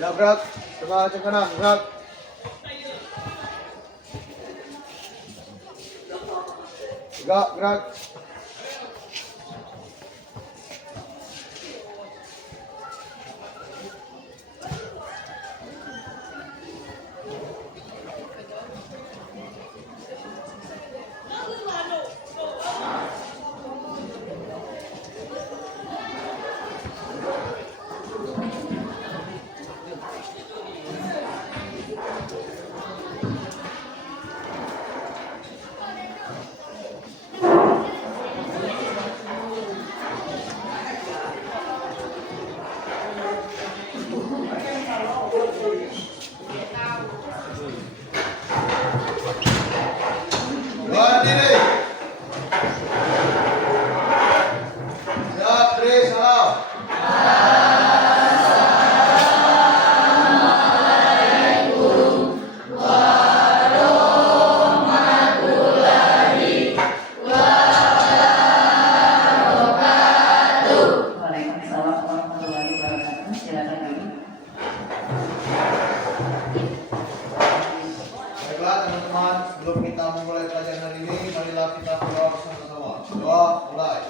Ya, gerak. Tengah kanan, gerak. Gerak. Berdiri. Siap, beri salam. Baiklah teman-teman, sebelum kita memulai pelajaran hari ini, marilah kita berdoa bersama-sama. Doa mulai.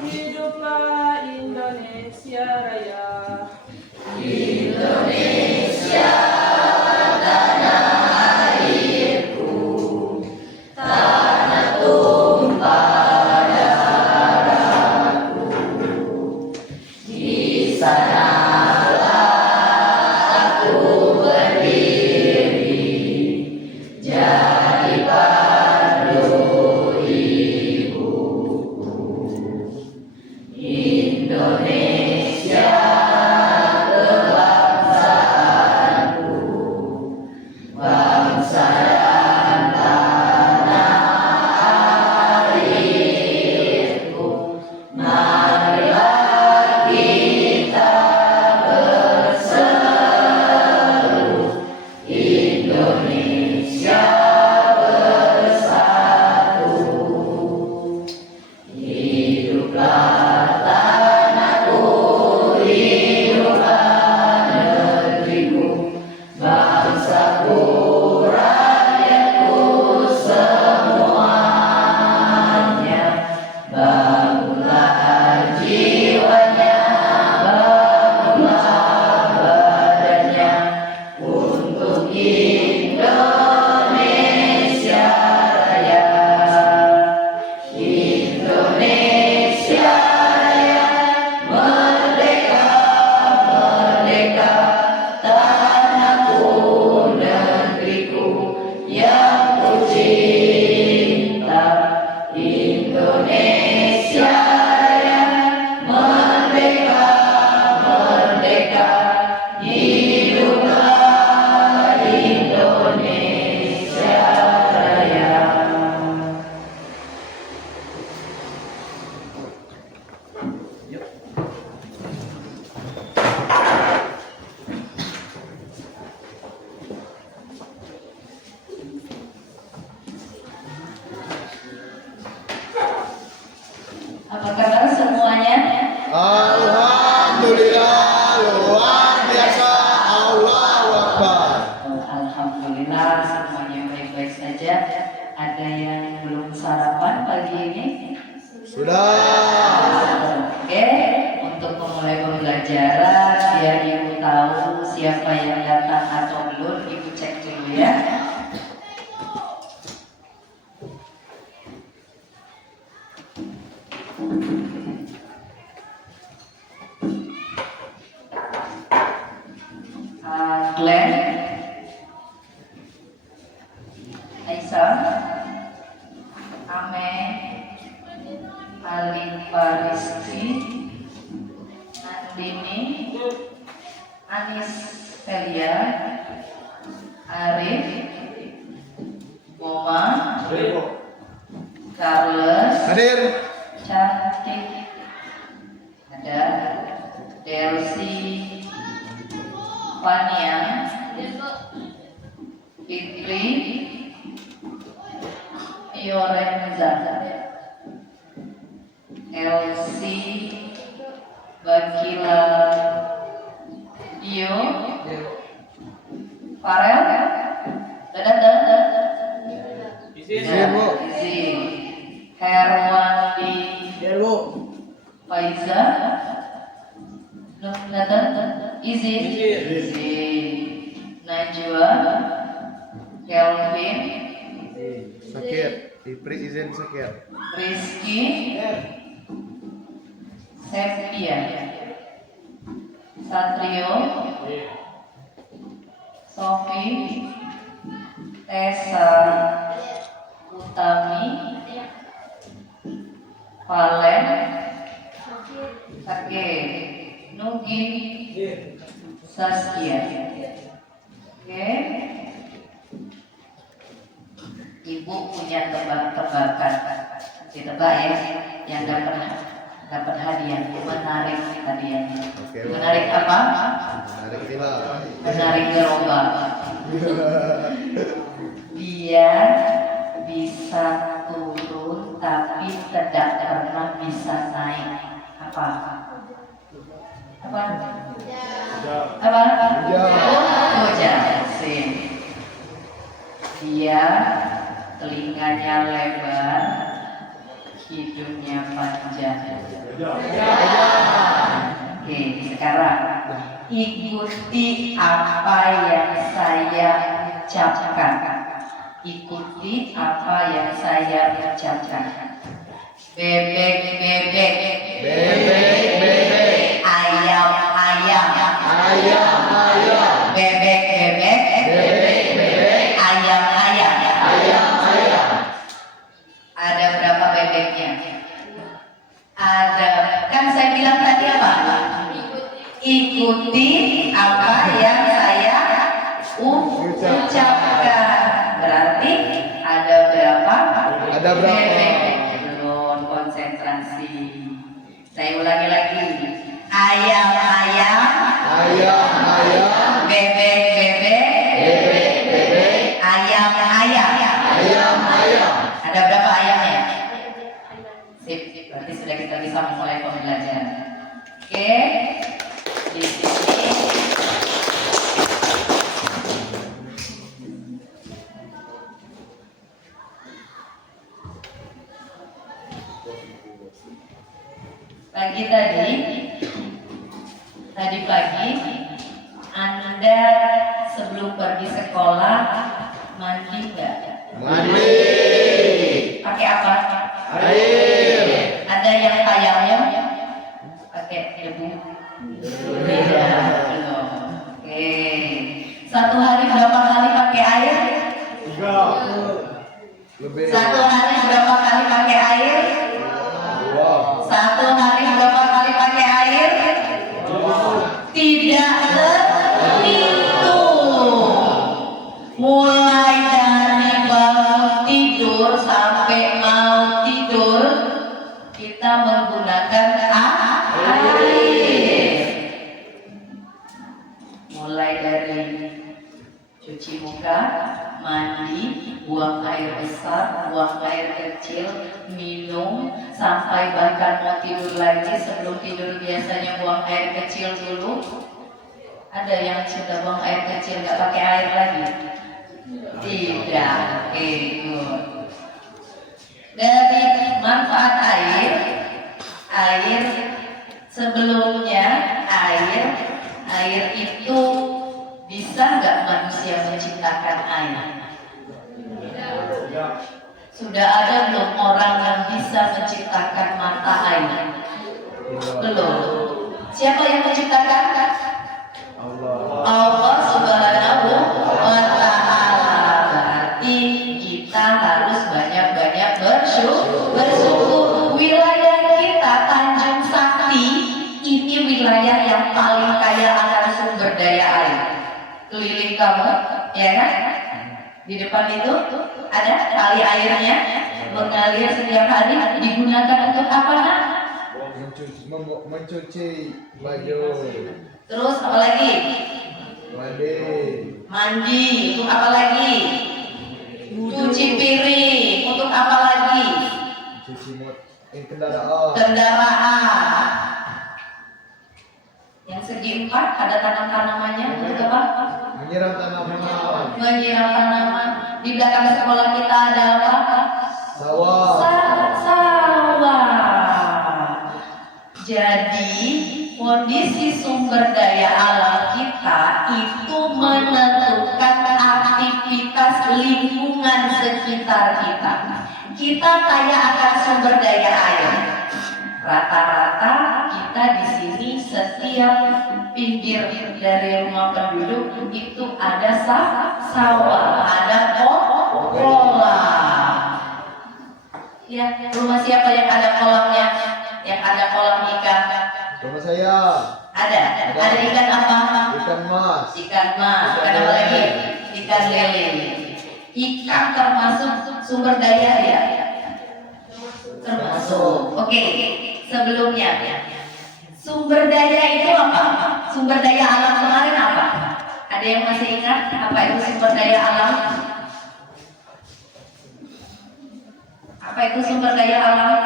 Hiduplah Indonesia Raya. Indonesia Raya, merdeka, merdeka, hiduplah Indonesia Raya. Apa kabar semuanya? Alhamdulillah, luar biasa, Allahu Akbar. Alhamdulillah semuanya baik-baik saja. Ada yang belum sarapan pagi ini? Sudah. Oke, untuk memulai pembelajaran biar ibu tahu siapa yang datang atau belum, ibu cek dulu ya. Glenn, Aisyah, Ame, Ali Fariski, Andini, Anis Felia, Arif, Moma, Carlos, Hadir. Cantik, ada Delsi, Fania, Fitri, Yorenza, Elsie, Bakila, Dio, Farel, dadah. Izin, Bu. Izin. Herwandi, Faiza, izin. Najwa, Kelvin, Sakit. Ipri izin sakit. Rizky, Septia, Satrio, Sofi, Tessa, Utami, Valen, Sake, Nugi, Saskia. Oke. Ibu punya tebak-tebakan. Ditebak ya, yang dapat hadiah. Menarik hadiahnya. Oke. Menarik apa? Menarik tilang. Menarik gerobak. Dia bisa turun tapi tidak pernah bisa naik. Apa? Apa? Hujan. Sip. Dia telinganya lebar, hidungnya panjang. Oke, sekarang ikuti apa yang saya ucapkan. Ikuti apa yang saya ucapkan. Bebek, bebek. Bebek, bebek. Ayam, ayam. Ayam, ayam. Bebek, bebek. Bebek, bebek. Ayam, ayam. Ayam, ayam. Ada berapa bebeknya? Ada. Kan saya bilang tadi apa? Ikuti apa yang saya ucapkan. Berarti ada berapa? Ada berapa? Bebek. Belum konsentrasi. Saya ulangi lagi. Ayam, ayam. Ayam, ayam. Bebek, bebek. Bebek, bebek. Ayam, ayam. Ayam, ayam. Ada berapa ayamnya? Sip, berarti sudah kita bisa memulai pembelajaran. Oke, di sini pagi tadi pagi Anda sebelum pergi sekolah mandi nggak? Mandi. Pakai apa? Air. Ada yang tayamum pakai debu? Belum. Oke. Satu hari berapa kali pakai air? 3. Lebih. Satu hari berapa kali pakai air? sampai bahkan mau tidur lagi. Sebelum tidur biasanya buang air kecil dulu. Ada yang sudah buang air kecil nggak pakai air lagi? Tidak. Oke, good. Dari manfaat air sebelumnya air itu bisa nggak manusia menciptakan air? Sudah ada belum orang yang bisa menciptakan mata air? Belum. Siapa yang menciptakan? Allah Subhanahu wa Ta'ala. Berarti kita harus banyak-banyak bersyukur. Wilayah kita Tanjung Sakti ini wilayah yang paling kaya akan sumber daya air. Keliling kamu, ya kan? Di depan itu ada kali airnya mengalir setiap hari. Digunakan untuk apa, nak? Mencuci baju. Terus apa lagi? Mandi. Untuk apa lagi? Cuci piring. Untuk apa lagi? Cuci kendaraan. Yang segi 4 ada tanam-tanamannya. Untuk apa? Menyiram tanaman. Di belakang sekolah kita ada apa? Sawah. Sawah. Jadi kondisi sumber daya alam kita itu menentukan aktivitas lingkungan sekitar kita. Kita kaya akan sumber daya air. Rata-rata kita di sini setiap pinggir dari rumah penduduk itu ada sawah, ada kolam. Ya, rumah siapa yang ada kolamnya? Yang ada kolam ikan? Rumah saya. Ada ikan apa? Ikan mas. Ikan apa lagi? Ikan lele. Ikan termasuk sumber daya ya? Termasuk. Oke. Sebelumnya sumber daya itu apa? Sumber daya alam kemarin apa? Ada yang masih ingat apa itu sumber daya alam? Apa itu sumber daya alam?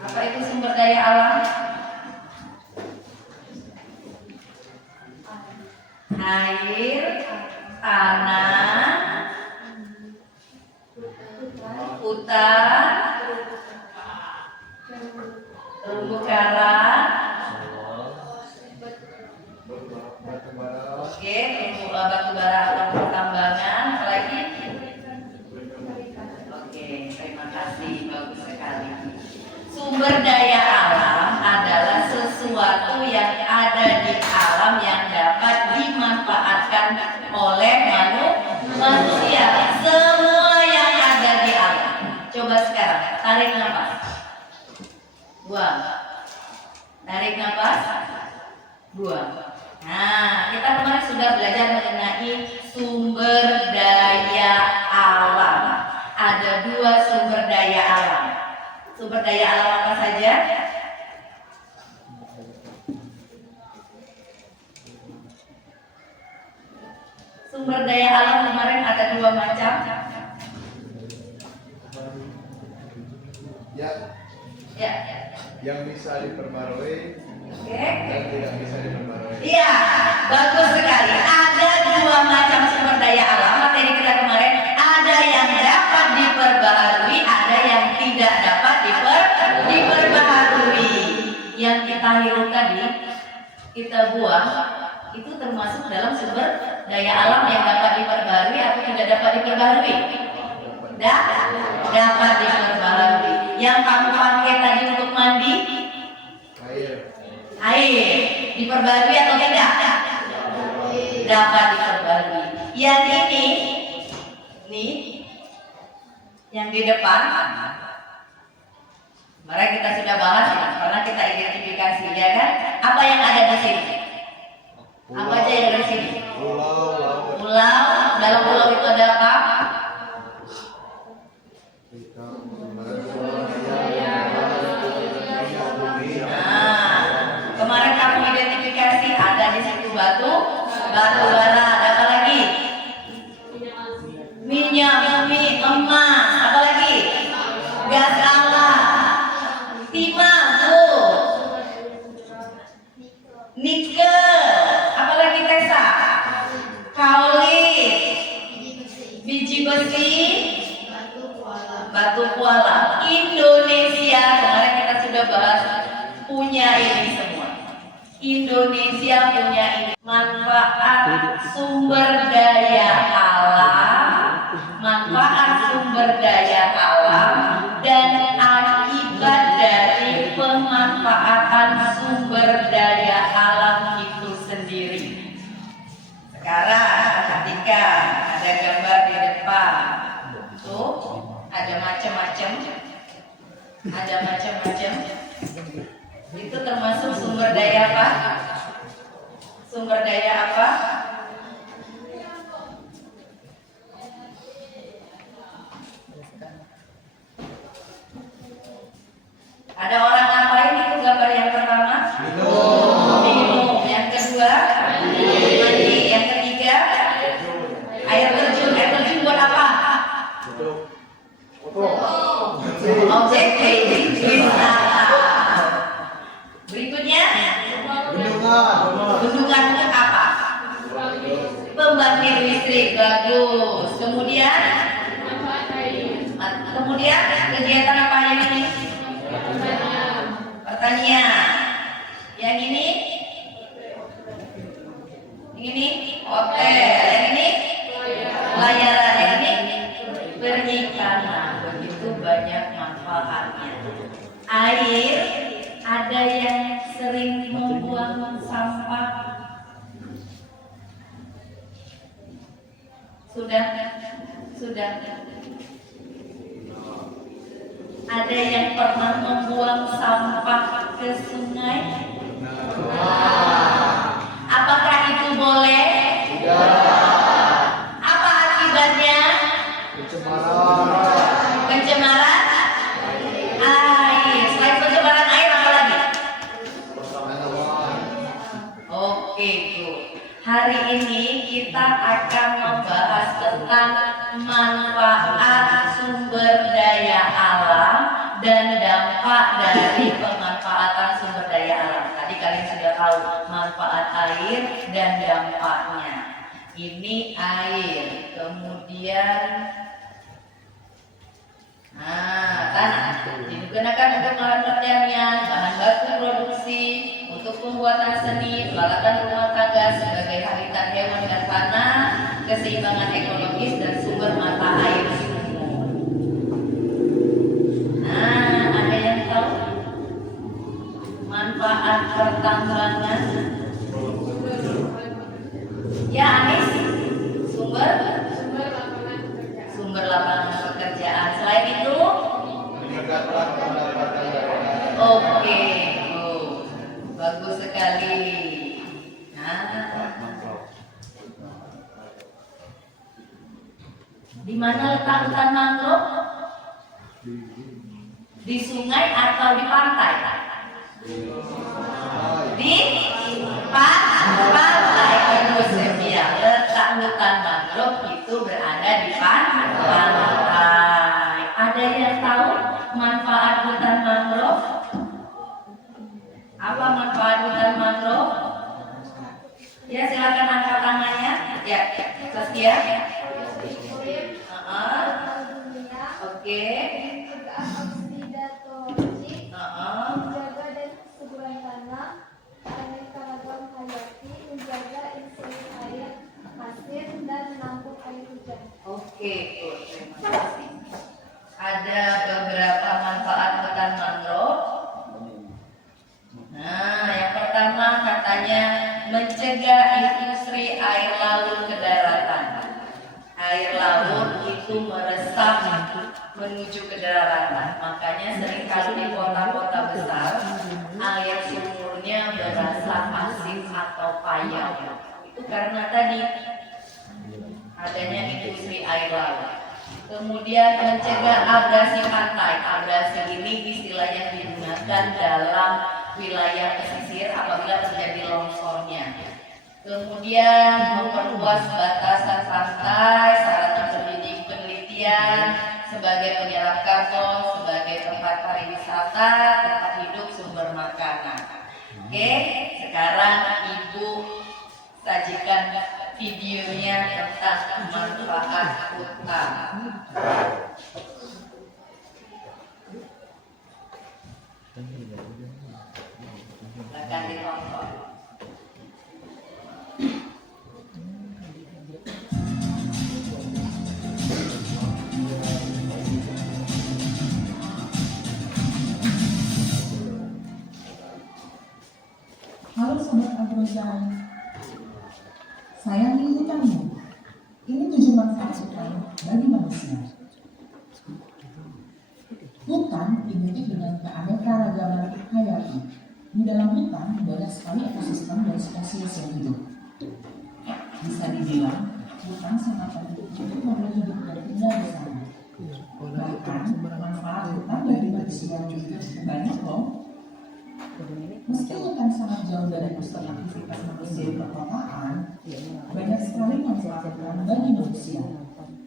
Apa itu sumber daya alam? Air, tanah, hutan, terumbu karang, oke, batu bara atau pertambangan, apa lagi? Oke, terima kasih, bagus sekali. Sumber daya alam adalah sesuatu yang ada di alam yang dapat dimanfaatkan oleh manusia. Semua yang ada di alam. Coba sekarang tarik nafas, buang. Tarik nafas, buang. Nah, kita kemarin sudah belajar mengenai sumber daya alam. Ada 2 sumber daya alam. Sumber daya alam apa saja? Sumber daya alam kemarin ada 2 macam. Ya. Yang bisa diperbarui. Oke. Dan tidak bisa diperbarui. Iya, bagus sekali. Ada 2 macam sumber daya alam. Materi kita kemarin ada yang dapat diperbaharui, ada yang tidak dapat diperbaharui. Yang kita hirup tadi, kita buang, itu termasuk dalam sumber daya alam yang dapat diperbaharui atau tidak dapat diperbaharui? Dapat diperbaharui. Yang kamu pakai tadi untuk mandi? Air. Diperbaharui atau tidak? Dapat diperbaharui. Yang ini yang di depan, kemarin kita sudah bahas ya, karena kita identifikasi, ya kan? Apa yang ada di sini? Apa aja yang ada di sini? Pulau. Dalam pulau itu ada apa? Nah, kemarin kamu identifikasi ada di situ batu bara, ada apa lagi? besi, batu kuala. Indonesia, kemarin kita sudah bahas, punya ini semua. Indonesia punya ini. Manfaat sumber daya alam, manfaat sumber daya alam, dan akibat dari pemanfaatan sumber daya alam itu sendiri. Sekarang ketika ada gambar di depan, tuh ada macam-macam, itu termasuk sumber daya apa? Sumber daya apa? Ada orang ngapain itu gambar yang pertama? Minum. Yang kedua? Mandi. Yang ketiga? Air terjun. Air terjun buat apa? Objek wisata. Berikutnya? Bendungan untuk apa? Pembangkit listrik. Bagus. Kemudian kegiatan apa yang ini? Pertanian. Yang ini? Hotel. Yang ini? Pelayaran. Yang ini? Perikanan. Begitu banyak manfaatnya. Air, ada yang sering membuang sampah. Sudah. Ada yang pernah membuang sampah ke sungai? Apakah itu boleh? Apa akibatnya? Pencemaran air. Selain pencemaran air apa lagi? Oke, Bu. Hari ini kita akan membahas tentang manfaat sumber daya alam dan dampak dari pemanfaatan sumber daya alam. Tadi kalian sudah tahu manfaat air dan dampaknya. Ini air, kemudian tanah digunakan untuk lahan pertanian, bahan baku produksi, untuk pembuatan seni, peralatan rumah tangga, sebagai habitat hewan dan tanah, keseimbangan ekologis dan sumber mata air. Ada yang tahu manfaat pertambangan? Ya, Anis, sumber lapangan pekerjaan. Selain itu, oke, bagus sekali. Di mana letak hutan mangrove? Di sungai atau di pantai? Di pantai. Bagus ya. Letak hutan mangrove itu berada di pantai. Ada yang tahu manfaat hutan mangrove? Apa manfaat hutan mangrove? Ya, silakan angkat tangannya. Ya, Saskia. Oke. Menjaga dan kesuburan tanah, keanekaragaman hayati, menjaga insulin air, pasir, dan menampung air hujan. Oke, terima kasih. Ada beberapa manfaat hutan mangrove. Yang pertama katanya mencegah industri air laut ke daratan. Air laut itu meresap menuju ke daratan. Makanya seringkali di kota-kota besar air sumurnya berasa asin atau payah. Itu karena tadi adanya industri air laut. Kemudian mencegah abrasi pantai. Abrasi ini istilah yang digunakan dalam wilayah pesisir apabila terjadi longsornya. Kemudian memperluas batasan pantai, sarana penelitian sebagai penyerap karbon, sebagai tempat pariwisata, tempat hidup, sumber makanan. Oke, sekarang Ibu sajikan videonya tentang manfaat hutan. Silakan ditonton. Halo Sobat Agrosan, sayangi hutanmu. Ini 7 manfaat hutan bagi manusia. Hutan identik dengan keanekaragaman hayati. Di dalam hutan banyak sekali ekosistem dan spesies yang hidup. Bisa dibilang, hutan sangat penting untuk makhluk hidup dan tinggal di sana. Bahkan, manfaat hutan bagi manusia juga cukup banyak loh. Meski hutan sangat jauh dari pusat aktivitas manusia di perkotaan, banyak sekali manfaat hutan bagi manusia.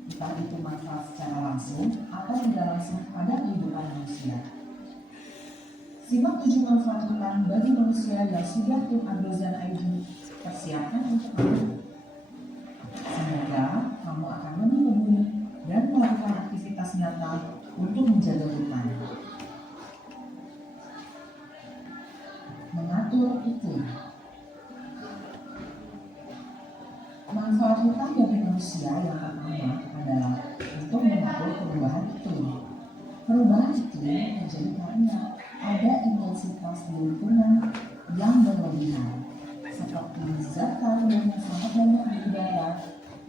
Entah itu manfaat secara langsung atau tidak langsung pada kehidupan manusia. Simak 7 manfaat hutan bagi manusia yang sudah tim Agrozan ID persiapkan untuk kamu. Semoga kamu akan lebih peduli dan melakukan aktivitas nyata untuk menjaga hutan. Mengatur iklim. Manfaat hutan bagi manusia yang pertama adalah untuk mengatur perubahan iklim. Perubahan iklim terjadi karena ada intensitas di lingkungan yang berlebihan, seperti zat karbon yang sangat banyak di udara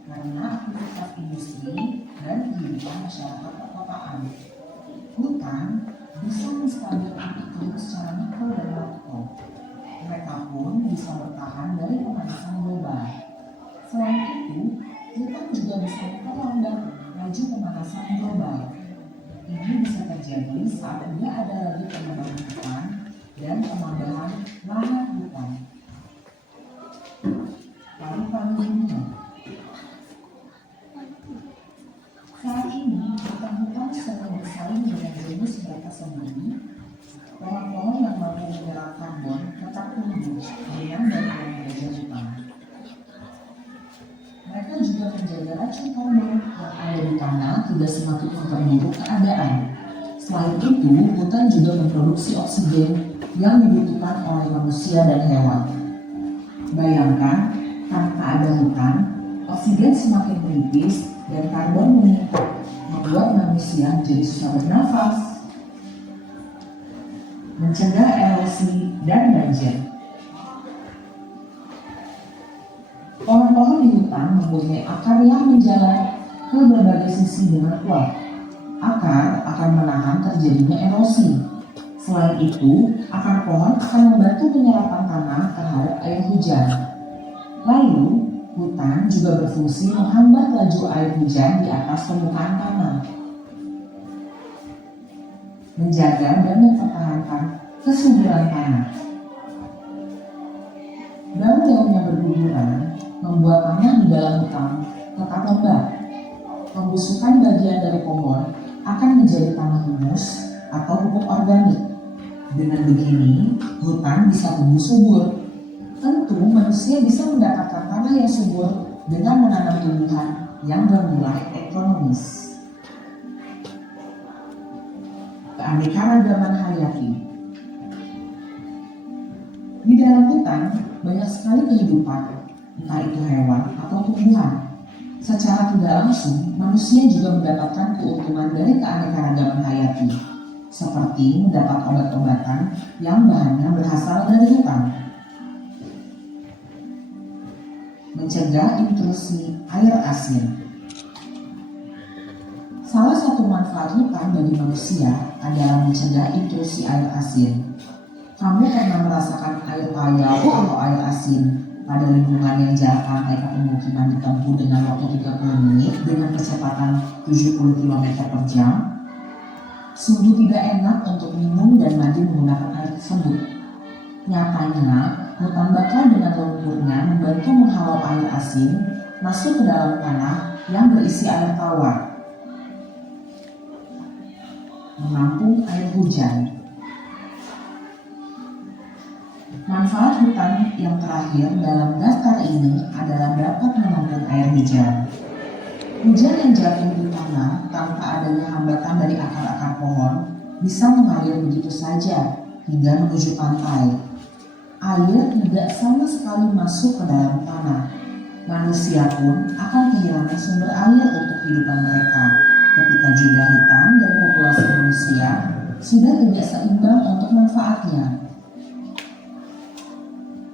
karena aktivitas industri dan kehidupan masyarakat perkotaan. Hutan bisa menstabilkan iklim secara mikro dan makro. Mereka pun bisa bertahan dari pemanasan global. Selain itu, hutan juga bisa memperlambat laju pemanasan global. Ini bisa terjadi saat tidak ada lagi penebangan hutan dan penambahan lahan hutan. Paru-paru dunia. Saat ini, hutan-hutan sedang bersaing dengan jenis mereka sendiri. Pohon-pohon yang mampu menyerap karbon tetap tumbuh dengan bantuan gajah hutan. Mereka juga menjaga racun karbon yang ada di tanah tidak semakin memperburuk keadaan. Selain itu, hutan juga memproduksi oksigen yang dibutuhkan oleh manusia dan hewan. Bayangkan, tanpa ada hutan, oksigen semakin menipis dan karbon meningkat, membuat manusia menjadi susah bernafas. Mencegah erosi dan banjir. Pohon-pohon di hutan mempunyai akar yang menjalar ke berbagai sisi dengan kuat. Akar akan menahan terjadinya erosi. Selain itu, akar pohon akan membantu penyerapan tanah terhadap air hujan. Lalu, hutan juga berfungsi menghambat laju air hujan di atas permukaan tanah. Menjaga dan mempertahankan kesuburan tanah. Daun-daun yang berguguran membuat tanah di dalam hutan tetap lembab. Pembusukan bagian dari pohon akan menjadi tanah humus atau pupuk organik. Dengan begini, hutan bisa tumbuh subur. Tentu manusia bisa mendapatkan tanah yang subur dengan menanam tumbuhan yang bernilai ekonomis. Keanekaragaman hayati. Di dalam hutan banyak sekali kehidupan, entah itu hewan atau tumbuhan. Secara tidak langsung, manusia juga mendapatkan keuntungan dari keanekaragaman hayati, seperti mendapat obat-obatan yang bahannya berasal dari hutan. Mencegah intrusi air asin. Salah satu manfaat hutan bagi manusia adalah mencegah intrusi air asin. Kamu pernah merasakan air payau atau air asin pada lingkungan yang jarak pantai ke pemukiman ditempuh dengan waktu 30 menit dengan kecepatan 70 km per jam? Sungguh tidak enak untuk minum dan mandi menggunakan air tersebut. Nyatanya, hutan bakau dengan lumpurnya membantu menghalau air asin masuk ke dalam tanah yang berisi air tawar. Menampung air hujan. Manfaat hutan yang terakhir dalam daftar ini adalah dapat menampung air hujan. Hujan yang jatuh di tanah tanpa adanya hambatan dari akar-akar pohon bisa mengalir begitu saja hingga menuju pantai. Air tidak sama sekali masuk ke dalam tanah. Manusia pun akan kehilangan sumber air untuk kehidupan mereka, ketika jumlah hutan dan populasi manusia sudah tidak seimbang untuk manfaatnya.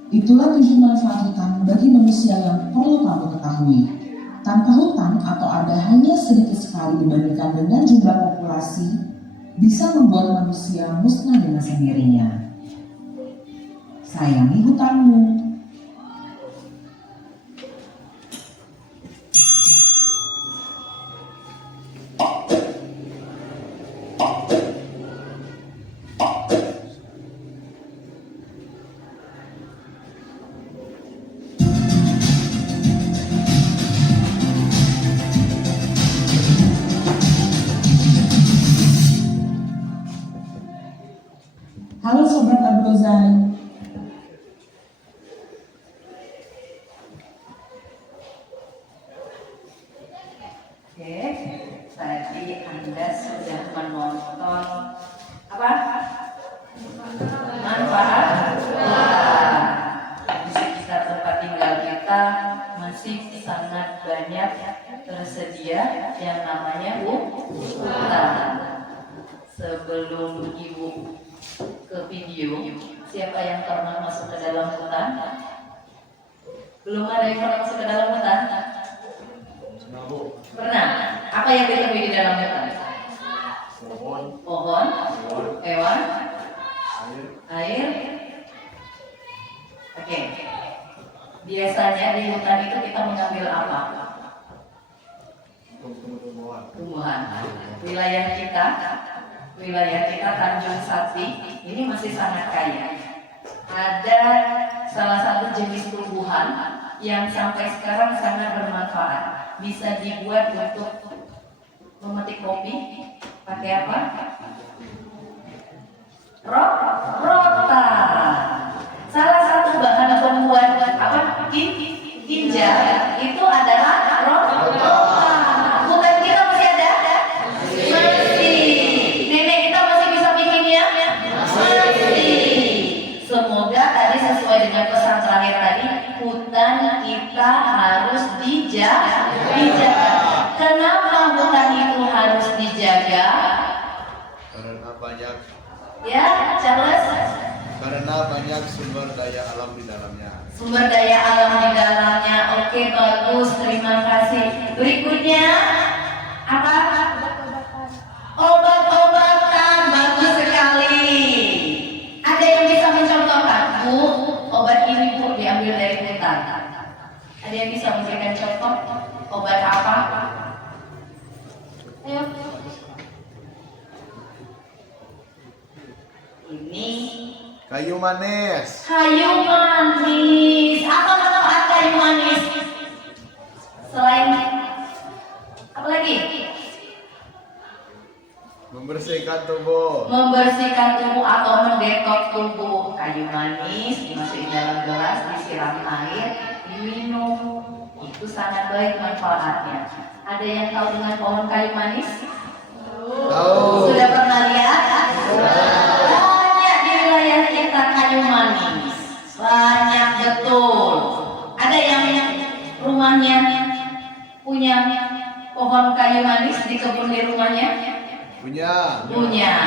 Itulah 7 manfaat hutan bagi manusia yang perlu kamu ketahui. Tanpa hutan atau ada hanya sedikit sekali dibandingkan dengan jumlah populasi, bisa membuat manusia musnah dengan sendirinya. Sayangi hutanmu. Halo Sobat Abrozan. Oke, tadi Anda sudah menonton apa? Manfaat. Di sekitar tempat tinggal kita masih sangat banyak tersedia yang namanya hutan. Sebelum Ibu ke video, siapa yang pernah masuk ke dalam hutan? Belum ada yang pernah masuk ke dalam hutan? Pernah? Apa yang ditemui di dalam hutan? Pohon, hewan, air. Oke. Biasanya di hutan itu kita mengambil apa? Tumbuhan. Wilayah kita Tanjung Sari ini masih sangat kaya. Ada salah satu jenis tumbuhan yang sampai sekarang sangat bermanfaat. Bisa dibuat untuk memetik kopi. Pakai apa? Rotan. Salah satu bahan pembuat apa? Ginjal itu adalah rotan. Bukan kita masih ada? Semoga tadi sesuai dengan pesan terakhir tadi, hutan kita harus dijaga. Kenapa hutan itu harus dijaga? Karena banyak. Ya, Charles. Karena banyak sumber daya alam di dalamnya. Sumber daya alam di dalamnya. Oke, bagus. Terima kasih. Berikutnya apa? Obat-obatan. Bagus sekali. Ada yang bisa mencontohkan? Bu, obat ini Bu diambil dari hutan. Ada yang bisa memberikan contoh? Obat apa? Ayo. Ini Kayu manis. kayu manis. Apa manfaat kayu manis? Selain apa lagi? Membersihkan tubuh. Membersihkan tubuh atau mendetoks tubuh. Kayu manis dimasukin dalam gelas, disiram air, diminum. Itu sangat baik manfaatnya. Ada yang tahu dengan pohon kayu manis? Tahu. Sudah pernah lihat? Banyak di wilayah kita kayu manis. Banyak betul. Ada yang rumahnya punya pohon kayu manis di kebun di rumahnya? Punya.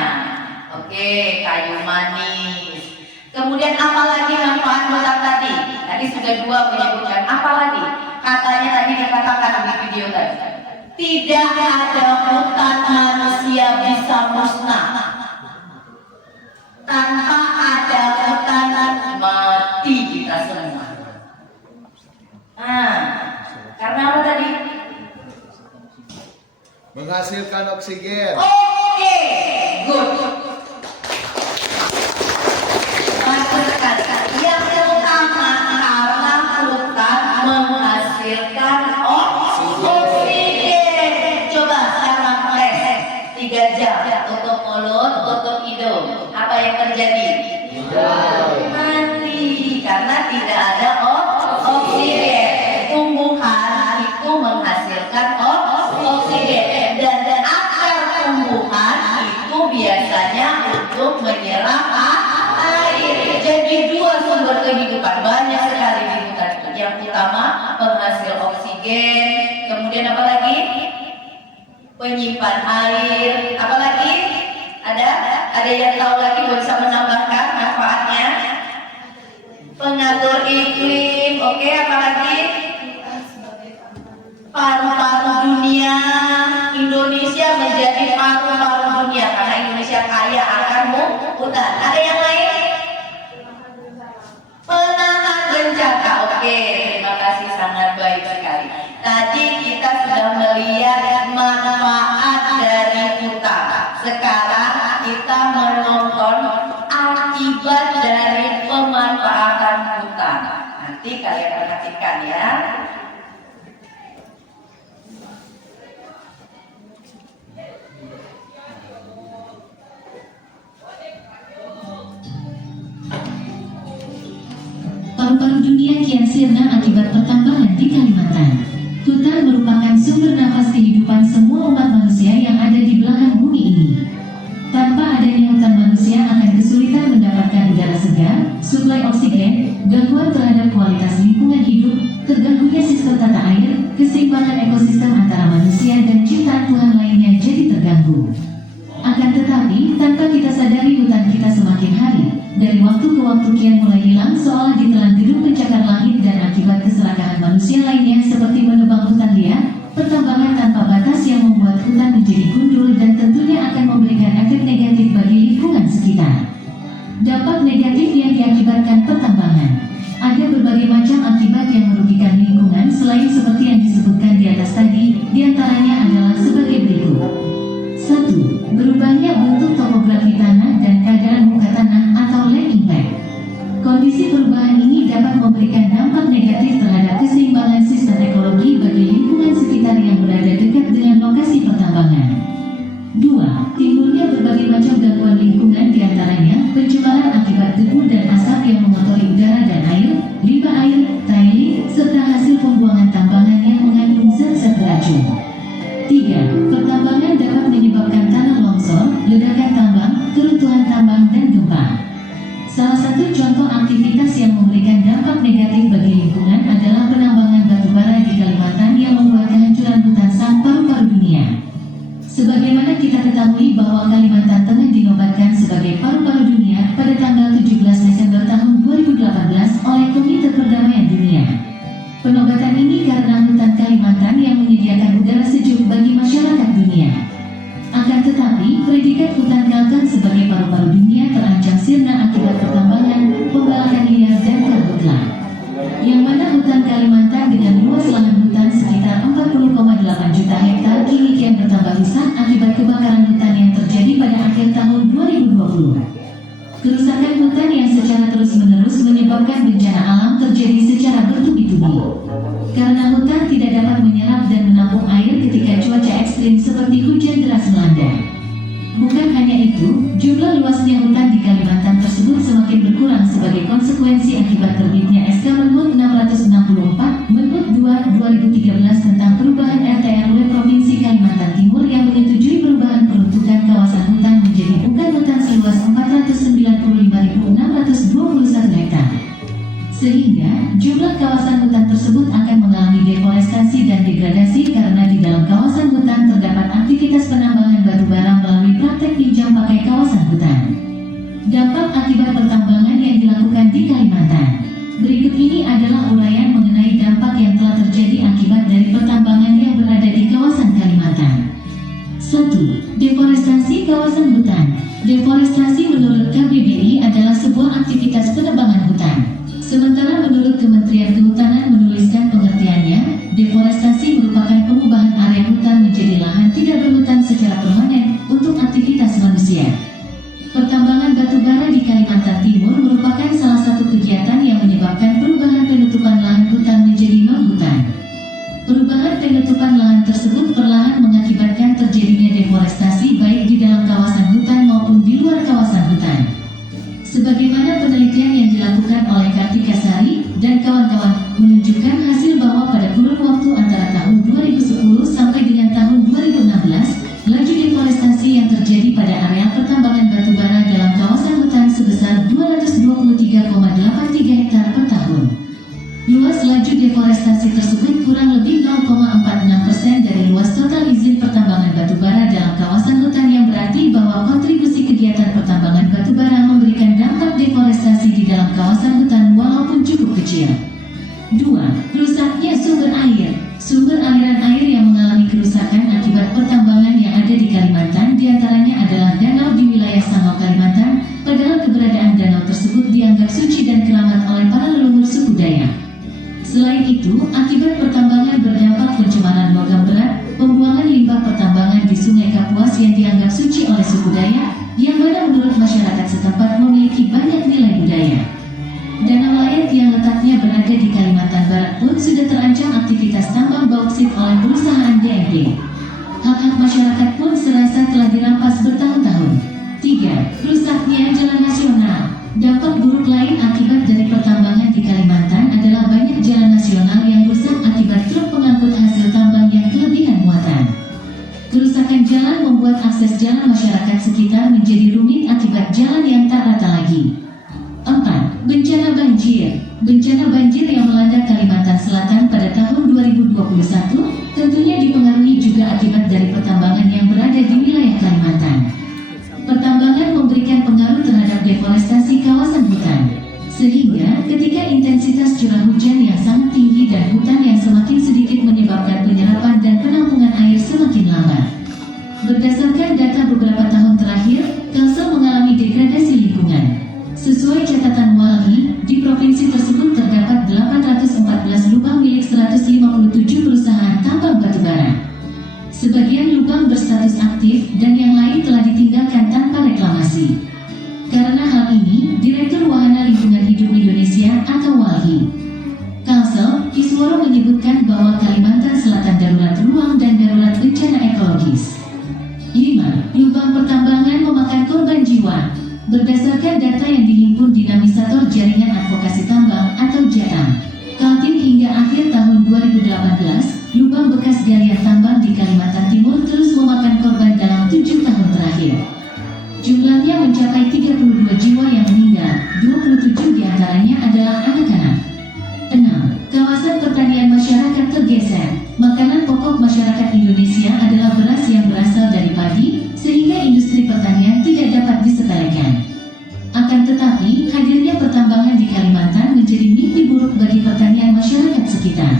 Oke, kayu manis. Kemudian apa lagi manfaat hutan tadi? Tadi sudah 2 menyebutkan. Apa lagi? Katanya tadi dikatakan di video tadi. Tidak ada hutan manusia bisa musnah. Tanpa ada hutan mati kita semua. Karena apa tadi? Menghasilkan oksigen. Oke, good. Bagus sekali. Yang pertama, karena hutan menghasilkan oksigen. Coba sekarang tes 3 jam. Tutup mulut, tutup hidung. Apa yang terjadi? Mati. tidak ada oksigen. Tumbuhan itu menghasilkan oksigen dan akar tumbuhan itu biasanya untuk menyerap air. Jadi dua sumber kehidupan banyak sekali di hutan itu. Yang utama penghasil oksigen, kemudian apa lagi? Penyimpan air, apa lagi? Ada yang tahu lagi bisa menambahkan manfaatnya? Pengatur iklim, oke, apa lagi? Paru-paru dunia. Indonesia menjadi paru-paru dunia karena Indonesia kaya akan hutan. Ada yang lain? Penahan bencana, oke, terima kasih, sangat baik sekali. Tadi kita sudah melihat manfaat dari hutan. Sekarang kita menonton akibat dari pemanfaatan hutan. Nanti kalian perhatikan ya. Paru-paru dunia kian sirna akibat pertambangan di Kalimantan. Hutan merupakan sumber nafas kehidupan semua umat manusia yang ada di belahan bumi ini. Tanpa adanya hutan, manusia akan kesulitan mendapatkan udara segar, suplai oksigen, gangguan terhadap kualitas lingkungan hidup, terganggunya sistem tata air, keseimbangan ekosistem antara manusia dan ciptaan Tuhan lainnya jadi terganggu. Akan tetapi, tanpa kita sadari hutan kita semakin hari, dari waktu ke waktu kian mulai hilang seolah ditelan gedung pencakar langit dan akibat keserakahan manusia lainnya seperti menebang hutan liar, pertambangan tanpa batas yang membuat hutan menjadi gundul dan tentunya akan memberikan efek negatif bagi lingkungan sekitar. Dampak negatif yang diakibatkan pertambangan. Ada berbagai macam akibat yang merugikan lingkungan selain seperti yang disebutkan di atas tadi, diantaranya adalah sebagai berikut. 1. Berubahnya bentuk topografi tanah dan keadaan muka tanah atau land impact. Kondisi perubahan ini dapat memberikan dampak negatif terhadap keseimbangan sistem ekologi bagi lingkungan sekitar yang berada dekat dengan lokasi pertambangan. 2. Timbulnya berbagai macam gangguan lingkungan, diantaranya pencemaran akibat debu dan asap yang mengotori udara dan air, limbah air, tiling, serta hasil pembuangan tambangan yang mengandung zat-zat beracun. 3. Pertambangan dapat menyebabkan tanah longsor, ledakan tambang, keruntuhan tambang, dan gempa. Salah satu contoh aktivitas yang memberikan dampak negatif bagi lingkungan adalah penambangan batu bara di Kalimantan yang membuat kehancuran hutan sang paru-paru dunia. Sebagaimana kita ketahui bahwa Kalimantan tengah dinobatkan sebagai paru-paru dunia pada tanggal 17 Desember tahun 2018 oleh Komite Perdamaian Dunia. Penobatan ini karena hutan Kalimantan yang menyediakan udara sejuk bagi masyarakat dunia. Akan tetapi, predikat hutan Kalteng sebagai paru-paru dunia terancam sirna akibat pertambangan, pembalakan liar, dan karhutla. Yang mana hutan Kalimantan dengan luas lahan hutan sekitar 40,8 juta hektar kini kian bertambah rusak akibat kebakaran hutan yang terjadi pada akhir tahun 2020. Kerusakan hutan yang secara terus-menerus menyebabkan bencana alam terjadi secara bertubi-tubi. Karena hutan tidak dapat menyerap dan menampung air ketika cuaca ekstrim seperti hujan deras melanda. Bukan hanya itu, jumlah luasnya hutan di Kalimantan tersebut semakin berkurang sebagai konsekuensi akibat terbitnya SK Menhut 664, Menhut 2/2013 tentang perubahan RT/RW Provinsi Kalimantan Timur yang menyetujui perubahan peruntukan kawasan hutan menjadi bukan hutan seluas 495.621 hektar. Sehingga, jumlah kawasan hutan tersebut akan mengalami deforestasi dan degradasi karena di dalam kawasan hutan terdapat aktivitas penambangan batu bara melalui praktek pinjam pakai kawasan hutan. Dampak akibat pertambangan yang dilakukan di Kalimantan. Berikut ini adalah uraian mengenai dampak yang telah terjadi akibat dari pertambangan yang berada di kawasan Kalimantan. 1. Deforestasi kawasan hutan. Deforestasi menurut KBBI adalah sebuah aktivitas penebangan hutan. Sementara menurut Kementerian Kehutanan menuliskan pengertiannya, deforestasi merupakan pengubahan area hutan menjadi lahan tidak berhutan secara permanen untuk aktivitas manusia. Pertambangan batu bara di Kalimantan Timur merupakan salah satu kegiatan yang menyebabkan perubahan penutupan lahan hutan menjadi non-hutan. Perubahan penutupan lahan tersebut perlahan mengakibatkan terjadinya deforestasi baik di dalam kawasan hutan maupun di luar kawasan hutan. Sebagaimana penelitian yang dilakukan oleh Kartika Sari, kawan-kawan menunjukkan hasil bahwa pada kurun waktu antara tahun 2010 sampai dengan tahun 2016, laju deforestasi yang terjadi pada area pertambangan batubara dalam kawasan hutan sebesar 223,83 hektar per tahun. Luas laju deforestasi tersebut kurang lebih 0,46% dari luas total izin pertambangan batubara dalam kawasan hutan, yang berarti bahwa kontribusi kegiatan pertambangan batubara memberikan dampak deforestasi di dalam kawasan hutan walaupun cukup kecil. 2. Rusaknya sumber air. Sumber aliran air yang mengalami kerusakan akibat pertambangan yang ada di Kalimantan diantaranya adalah danau di wilayah Sanau, Kalimantan, padahal keberadaan danau tersebut dianggap suci dan keramat oleh para leluhur suku Dayak. Selain itu, akibat pertambangan berdampak pencemaran logam berat, pembuangan limbah pertambangan di Sungai Kapuas yang dianggap suci oleh suku Dayak, yang mana menurut masyarakat setempat memiliki banyak nilai budaya. Danau Layet yang letaknya berada di Kalimantan Barat pun sudah terancam aktivitas tambang bauksit oleh perusahaan DMP. Hak-hak masyarakat pun serasa telah dirampas bertahun-tahun. 3. Rusaknya jalan nasional. Dampak buruk lain akibat dari pertambangan di Kalimantan adalah banyak jalan nasional yang rusak akibat truk pengangkut hasil tambang yang kelebihan muatan. Kerusakan jalan membuat akses jalan masyarakat sekitar menjadi rumit akibat jalan yang tak rata lagi. 4. Bencana banjir. Bencana banjir yang melanda Kalimantan Selatan pada tahun 2021 tentunya dipengaruhi juga akibat dari pertambangan yang berada di wilayah Kalimantan. Pertambangan memberikan pengaruh terhadap deforestasi kawasan hutan, sehingga ketika intensitas curah hujan yang sangat tinggi dan hutan yang semakin sedikit menyebabkan penyerapan dan penampungan air semakin lambat. Berdasarkan data beberapa tahun terakhir, Kalsel mengalami degradasi lingkungan. Sesuai catatan Walhi, di provinsi tersebut terdapat 814 lubang milik 157 perusahaan tambang batubara. Sebagian lubang berstatus aktif dan yang lain telah ditinggalkan tanpa reklamasi. Karena hal ini, Direktur Wahana Lingkungan Hidup Indonesia atau Walhi, Kalsel, Kisworo menyebutkan bahwa Kalimantan Selatan darurat ruang dan darurat bencana ekologis. 5. Lubang pertambangan memakan korban jiwa. Berdasarkan data yang dihimpun Dinamisator Jaringan Advokasi Tambang atau JATAM, Kaltim hingga akhir tahun 2018, lubang bekas galian tambang di Kalimantan Timur terus memakan korban dalam 7 tahun terakhir. Jumlahnya mencapai 32 jiwa yang meninggal, 27 diantaranya adalah anak-anak. 6. Kawasan pertanian masyarakat tergeser. Makanan pokok masyarakat Indonesia adalah beras yang berasal dari padi, sehingga industri pertanian tidak dapat disepelekan. Akan tetapi, hadirnya pertambangan di Kalimantan menjadi mimpi buruk bagi pertanian masyarakat sekitar.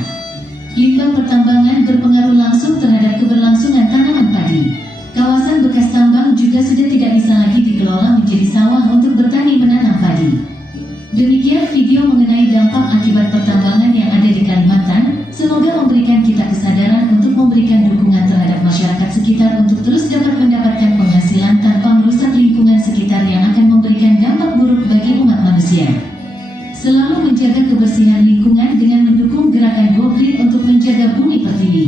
Limbah pertambangan berpengaruh langsung terhadap keberlangsungan tanaman padi. Kawasan bekas tambang juga sudah tidak bisa lagi dikelola menjadi sawah untuk bertani menanam padi. Demikian video mengenai dampak akibat pertambangan yang ada di Kalimantan. Semoga memberikan kita kesadaran untuk memberikan dukungan terhadap masyarakat sekitar untuk terus dapat mendapatkan penghasilan tanpa merusak lingkungan sekitar yang akan memberikan dampak buruk bagi umat manusia. Selalu menjaga kebersihan lingkungan dengan mendukung gerakan Go Green untuk menjaga bumi pertiwi.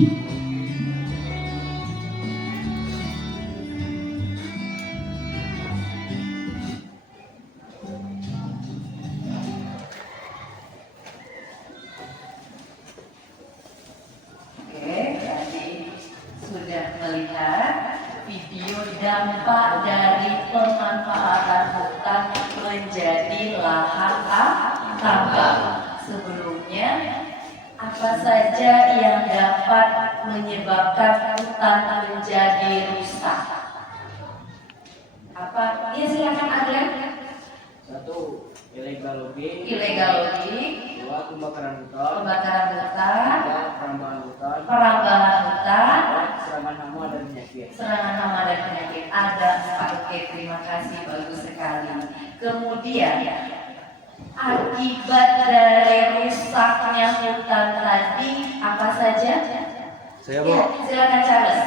Melihat video dampak dari pemanfaatan hutan menjadi lahan tambang. Sebelumnya, apa saja yang dapat menyebabkan hutan menjadi rusak? Apa? Ya, silakan Adrian. 1. Illegal logging. 2. Pembakaran hutan. 3. Perambahan hutan. Serangan hama dan penyakit. Ada. Oke, terima kasih, bagus sekali. Kemudian, akibat dari rusaknya hutan tadi apa saja? Saya Ya, silakan Charles.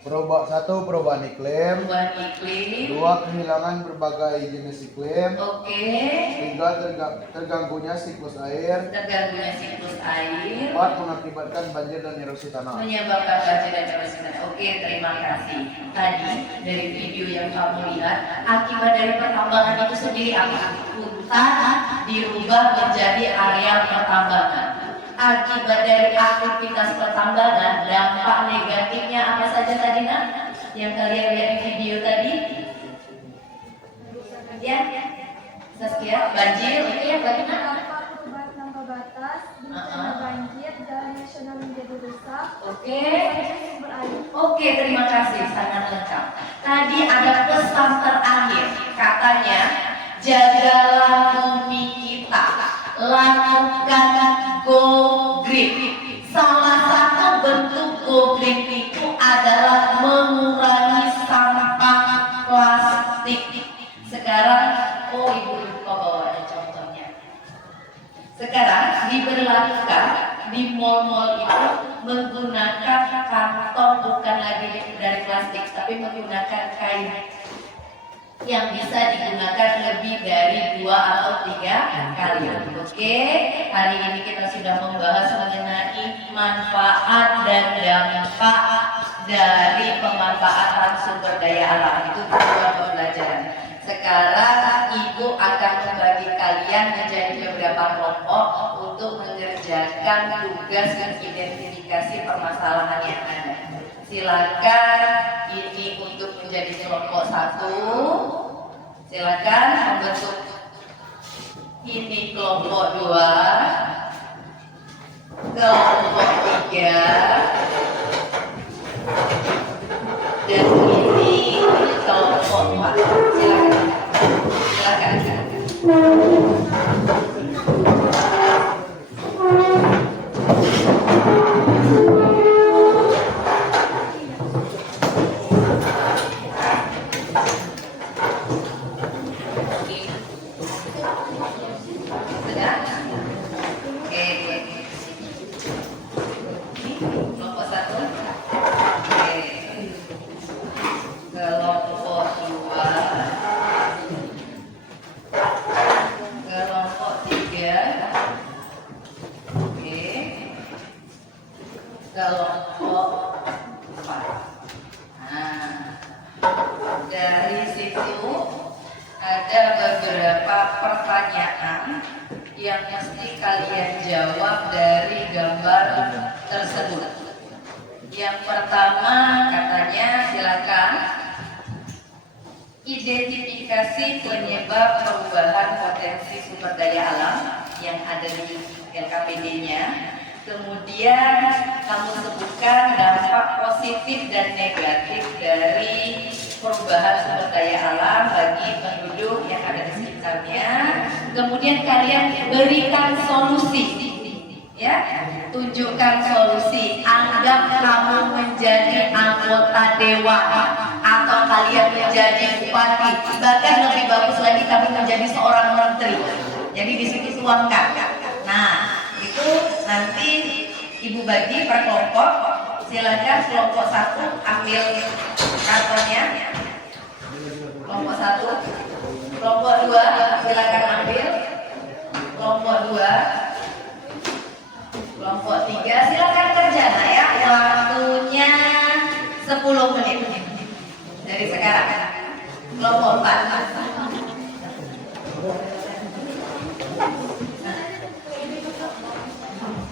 1. Perubahan iklim. 2. 2. Kehilangan berbagai jenis iklim. Oke. 3. Terganggunya siklus air. Terganggunya siklus air. 4. Mengakibatkan banjir dan erosi tanah. Menyebabkan banjir dan erosi tanah. Oke, terima kasih. Tadi dari video yang kamu lihat, akibat dari pertambangan itu sendiri apa? hutan dirubah menjadi area pertambangan. Akibat dari aktivitas pertambangan, dampak negatifnya apa saja tadi nak? Yang kalian lihat di video tadi? Ya, Saskia, banjir, oke ya, bagaimana? Dampak perubahan tanpa batas, bencana banjir, jalan nasional menjadi rusak. Oke. Sumber air. Oke, terima kasih, sangat lengkap. Tadi ada pesan terakhir, katanya jagalah bumi kita, lakukan go green. Salah satu bentuk go green itu adalah mengurangi sampah plastik. Sekarang, oh ibu lupa bawa ada contohnya. Sekarang diberlakukan di mal-mal itu menggunakan kantong, bukan lagi dari plastik, tapi menggunakan kain yang bisa digunakan lebih dari 2 atau 3 kali. Oke, hari ini kita sudah membahas mengenai manfaat dan dampak dari pemanfaatan sumber daya alam. Itu dua pembelajaran. Sekarang ibu akan membagi kalian menjadi beberapa kelompok untuk mengerjakan tugas mengidentifikasi permasalahan yang ada. Silakan ini untuk menjadi kelompok 1. Silakan membentuk ini kelompok 2, kelompok 3, dan ini kelompok 4. Silakan. Kelompok 1. Kelompok 2. Kelompok 3. Kelompok 4. Nah, dari situ ada beberapa pertanyaan yang mesti kalian jawab dari gambar tersebut. Yang pertama katanya, silakan identifikasi penyebab perubahan potensi sumber daya alam yang ada di LKPD-nya. Kemudian kamu sebutkan dampak positif dan negatif dari perubahan sumber daya alam bagi penduduk yang ada di sekitarnya. Kemudian kalian berikan solusi, ya, tunjukkan solusi. Anggap kamu menjadi anggota dewan atau kalian menjadi bupati, bahkan lebih bagus lagi kamu menjadi seorang menteri. Jadi di situ tuangkan. Nah, itu nanti ibu bagi per kelompok. Silakan kelompok 1 ambil kartonnya. Kelompok 1, kelompok 2 silakan ambil. Kelompok 2, kelompok 3 silakan kerja. Nah ya, waktunya 10 menit dari sekarang. Kelompok 4.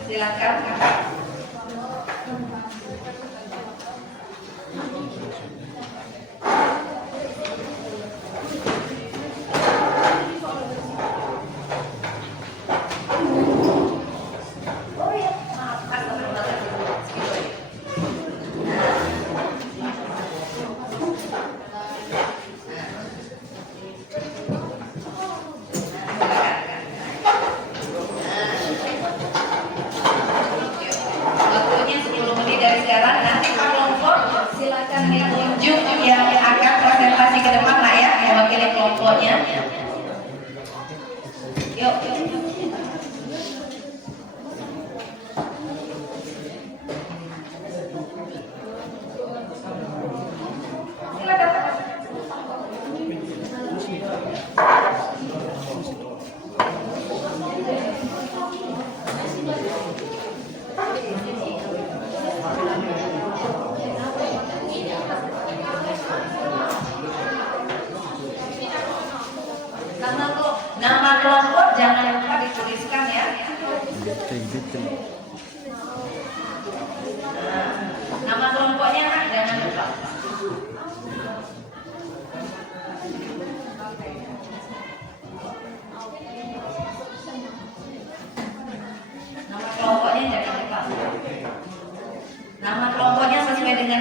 Silakan. Ditunjuk yang akan presentasi ke depan lah ya, mewakili kelompoknya. Yuk.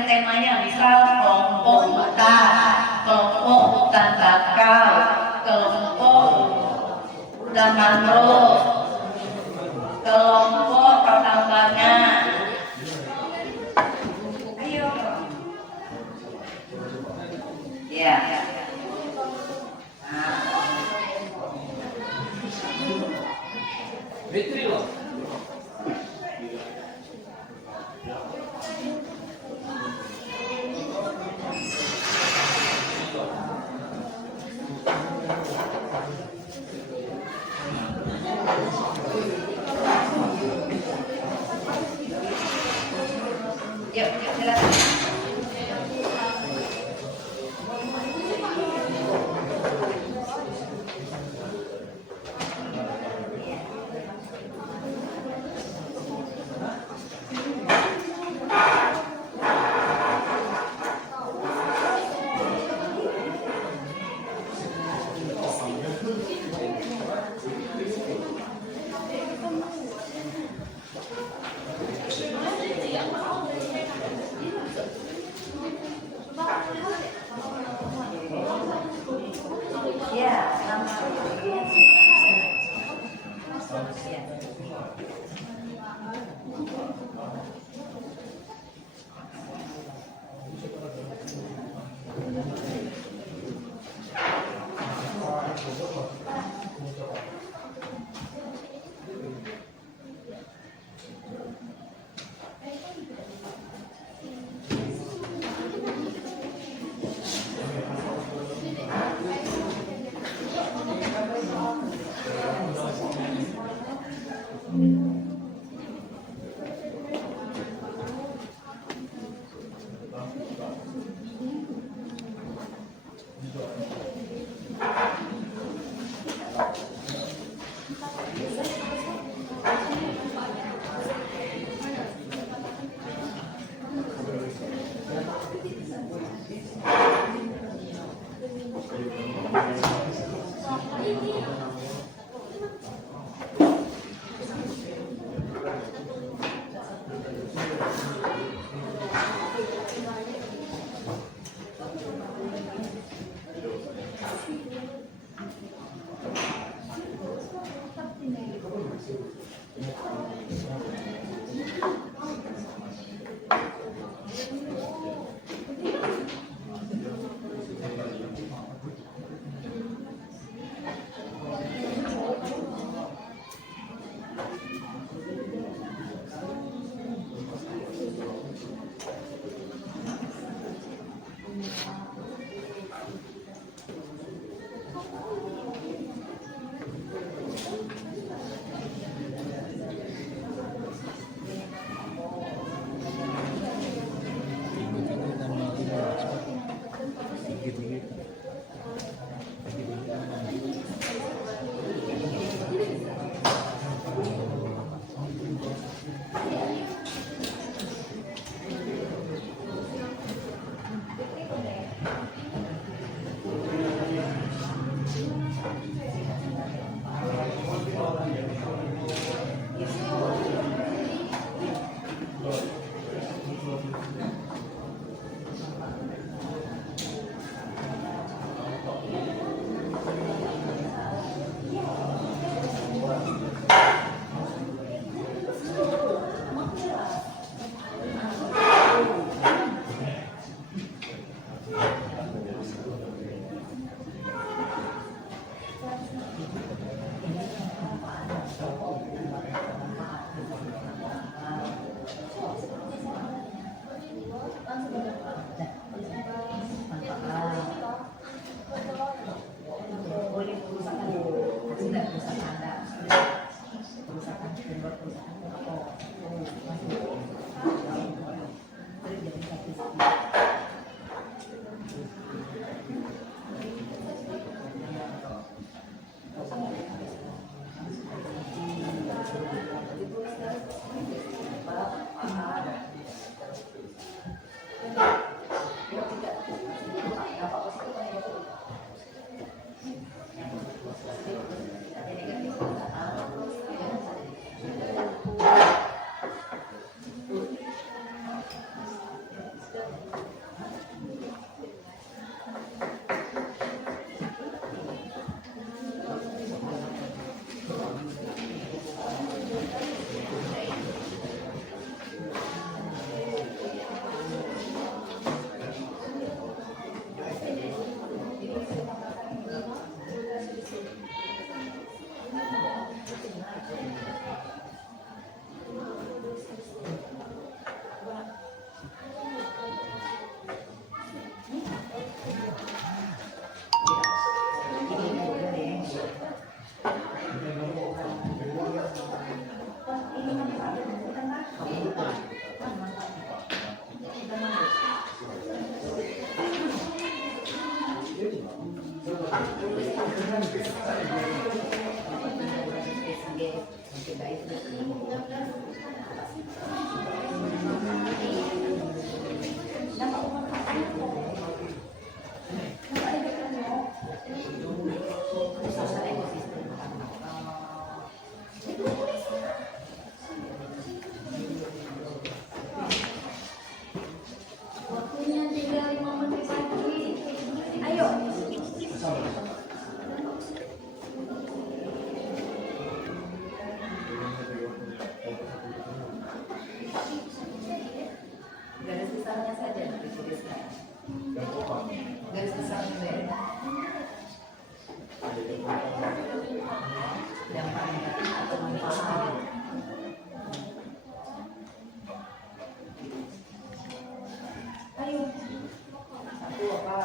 temanya, misal kelompok hutan, kelompok hutan bakau, kelompok hutan mangrove, kelompok pertambangan. Ayo. Ya. Nah. Fitri loh. Yuk, silakan. Waktunya tinggal 5 menit lagi. Ayo. Garis besarnya saja dituliskan. Garis besarnya beda. Yang paling penting atau memahami. Ayo. Satu apa?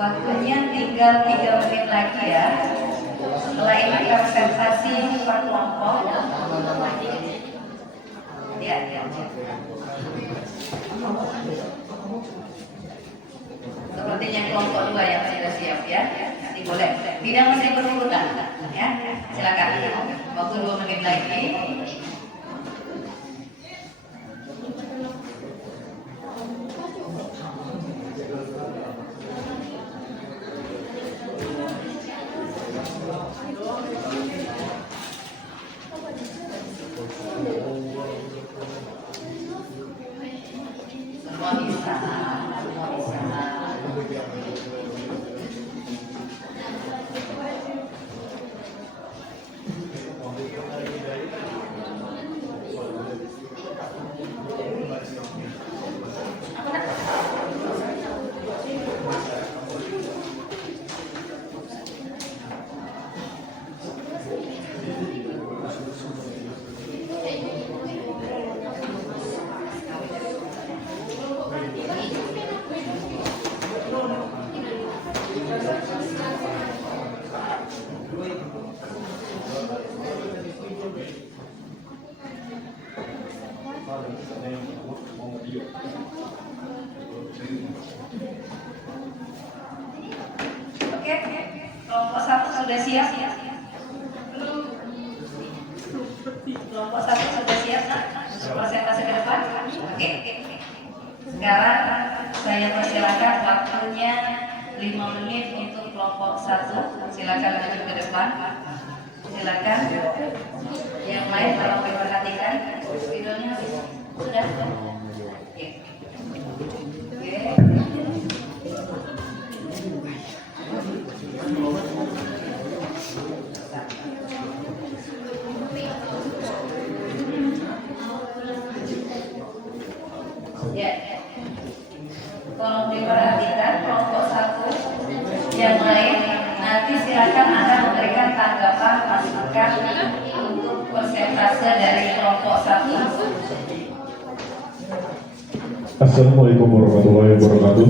Waktunya tinggal 3 menit lagi ya. Setelah ini presentasi per kelompok. Ya. Sepertinya kelompok 2 yang sudah siap ya. Nanti boleh. Tidak mesti berurutan ya. Silakan. Waktu 2 menit lagi. Semua bisa. Oke, kelompok 1 sudah siap. Kelompok 1 sudah siap, presentasi ke depan. Oke. Sekarang saya persilakan waktunya 5 menit untuk kelompok 1. Silakan maju ke depan. Silakan. Yang lain tolong diperhatikan. Videonya sudah. Oke. Ya, tolong diperhatikan kelompok 1. Yang lain nanti silakan Anda memberikan tanggapan masukan untuk persentase dari kelompok 1. Assalamualaikum warahmatullahi wabarakatuh.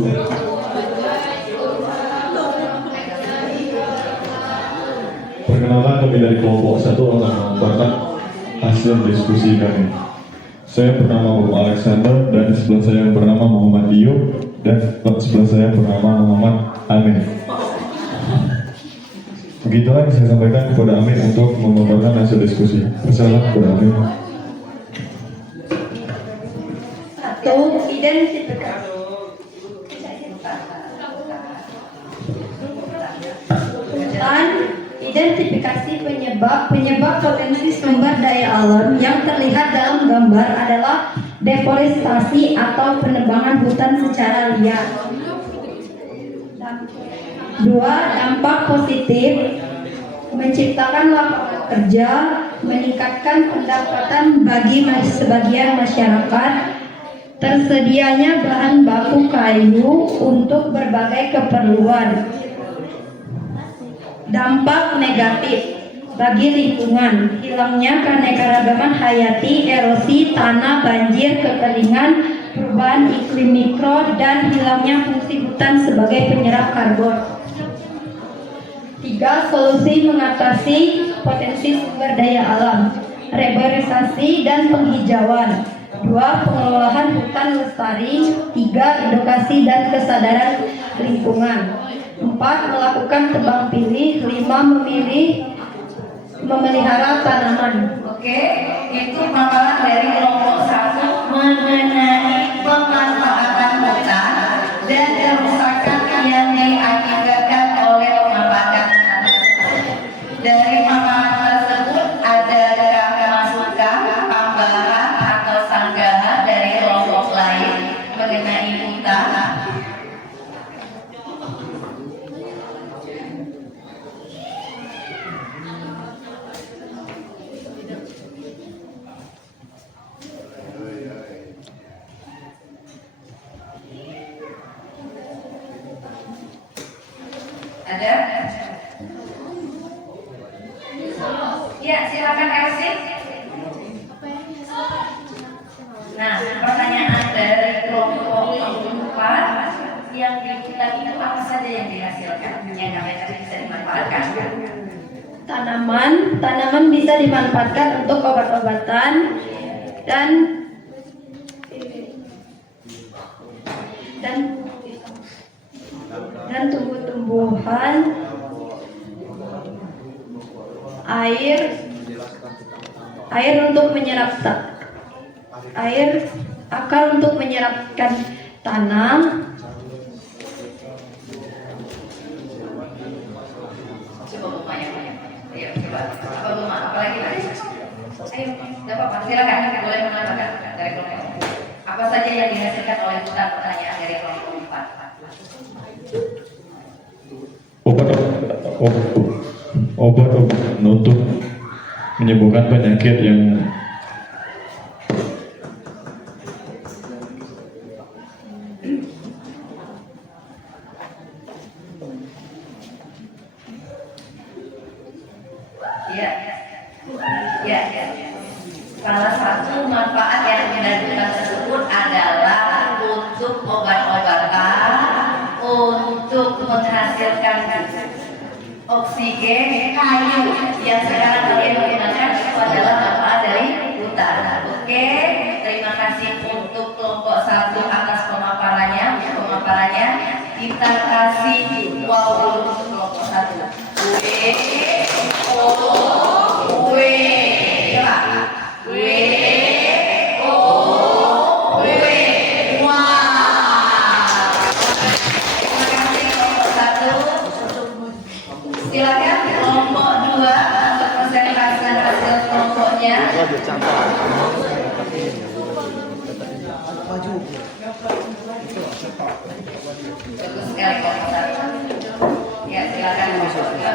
Perkenalkan, kami dari kelompok 1 akan mengumpulkan hasil diskusi kami. Saya bernama Bapak Alexander dan di sebelah saya yang bernama Muhammad Iyo dan sebelah saya yang bernama Muhammad Amin. Begitulah yang saya sampaikan kepada Amin untuk memaparkan hasil diskusi. Persilakan kepada Amin. Satu, identifikasi. Identifikasi penyebab potensi sumber daya alam yang terlihat dalam gambar adalah deforestasi atau penebangan hutan secara liar. 2. Dampak positif menciptakan lapangan kerja, meningkatkan pendapatan bagi sebagian masyarakat, tersedianya bahan baku kayu untuk berbagai keperluan. Dampak negatif bagi lingkungan, hilangnya keanekaragaman hayati, erosi tanah, banjir, kekeringan, perubahan iklim mikro, dan hilangnya fungsi hutan sebagai penyerap karbon. 3. Solusi mengatasi potensi sumber daya alam, reboisasi dan penghijauan. 2. Pengelolaan hutan lestari. 3. Edukasi dan kesadaran lingkungan. 4. Melakukan tebang pilih. 5. Memelihara tanaman. Oke, itu paparan dari kelompok 1 mengenai pemanfaatan hutan dan kerusakan yang diakibatkan oleh pemanfaatan hutan. Dari paparan tersebut adakah masukan, tambahan atau sanggahan dari kelompok lain mengenai hutan? Ada? Ya, silakan Elsie. Nah, pertanyaan dari kelompok 4 yang di hutan itu apa saja yang dihasilkan? Yang namanya tadi bisa dimanfaatkan. Tanaman bisa dimanfaatkan untuk obat-obatan dan tumbuh-tumbuhan, air untuk menyerap akar untuk menyerapkan tanam, Coba Buma yang banyak. Ayo, coba. Apa Buma? Apalagi tadi? Ayo, nggak apa-apa. Silakan, boleh menambahkan dari kelompok. Apa saja yang dihasilkan oleh hutan? Pertanyaan dari kelompok 4. Obat-obat untuk menyembuhkan penyakit yang Ya. Salah satu manfaat yang dari hutan tersebut adalah untuk obat-obatan, untuk menghasilkan oksigen, kayu yang sekarang digunakan itu adalah manfaat dari hutan. Oke, terima kasih untuk kelompok 1 atas pemaparannya. Kita kasih wow dulu untuk kelompok 1. Silakan kelompok 2 untuk presentasi hasil kelompoknya. Bagus sekali kelompok 1. Ya, silakan kelompok 2.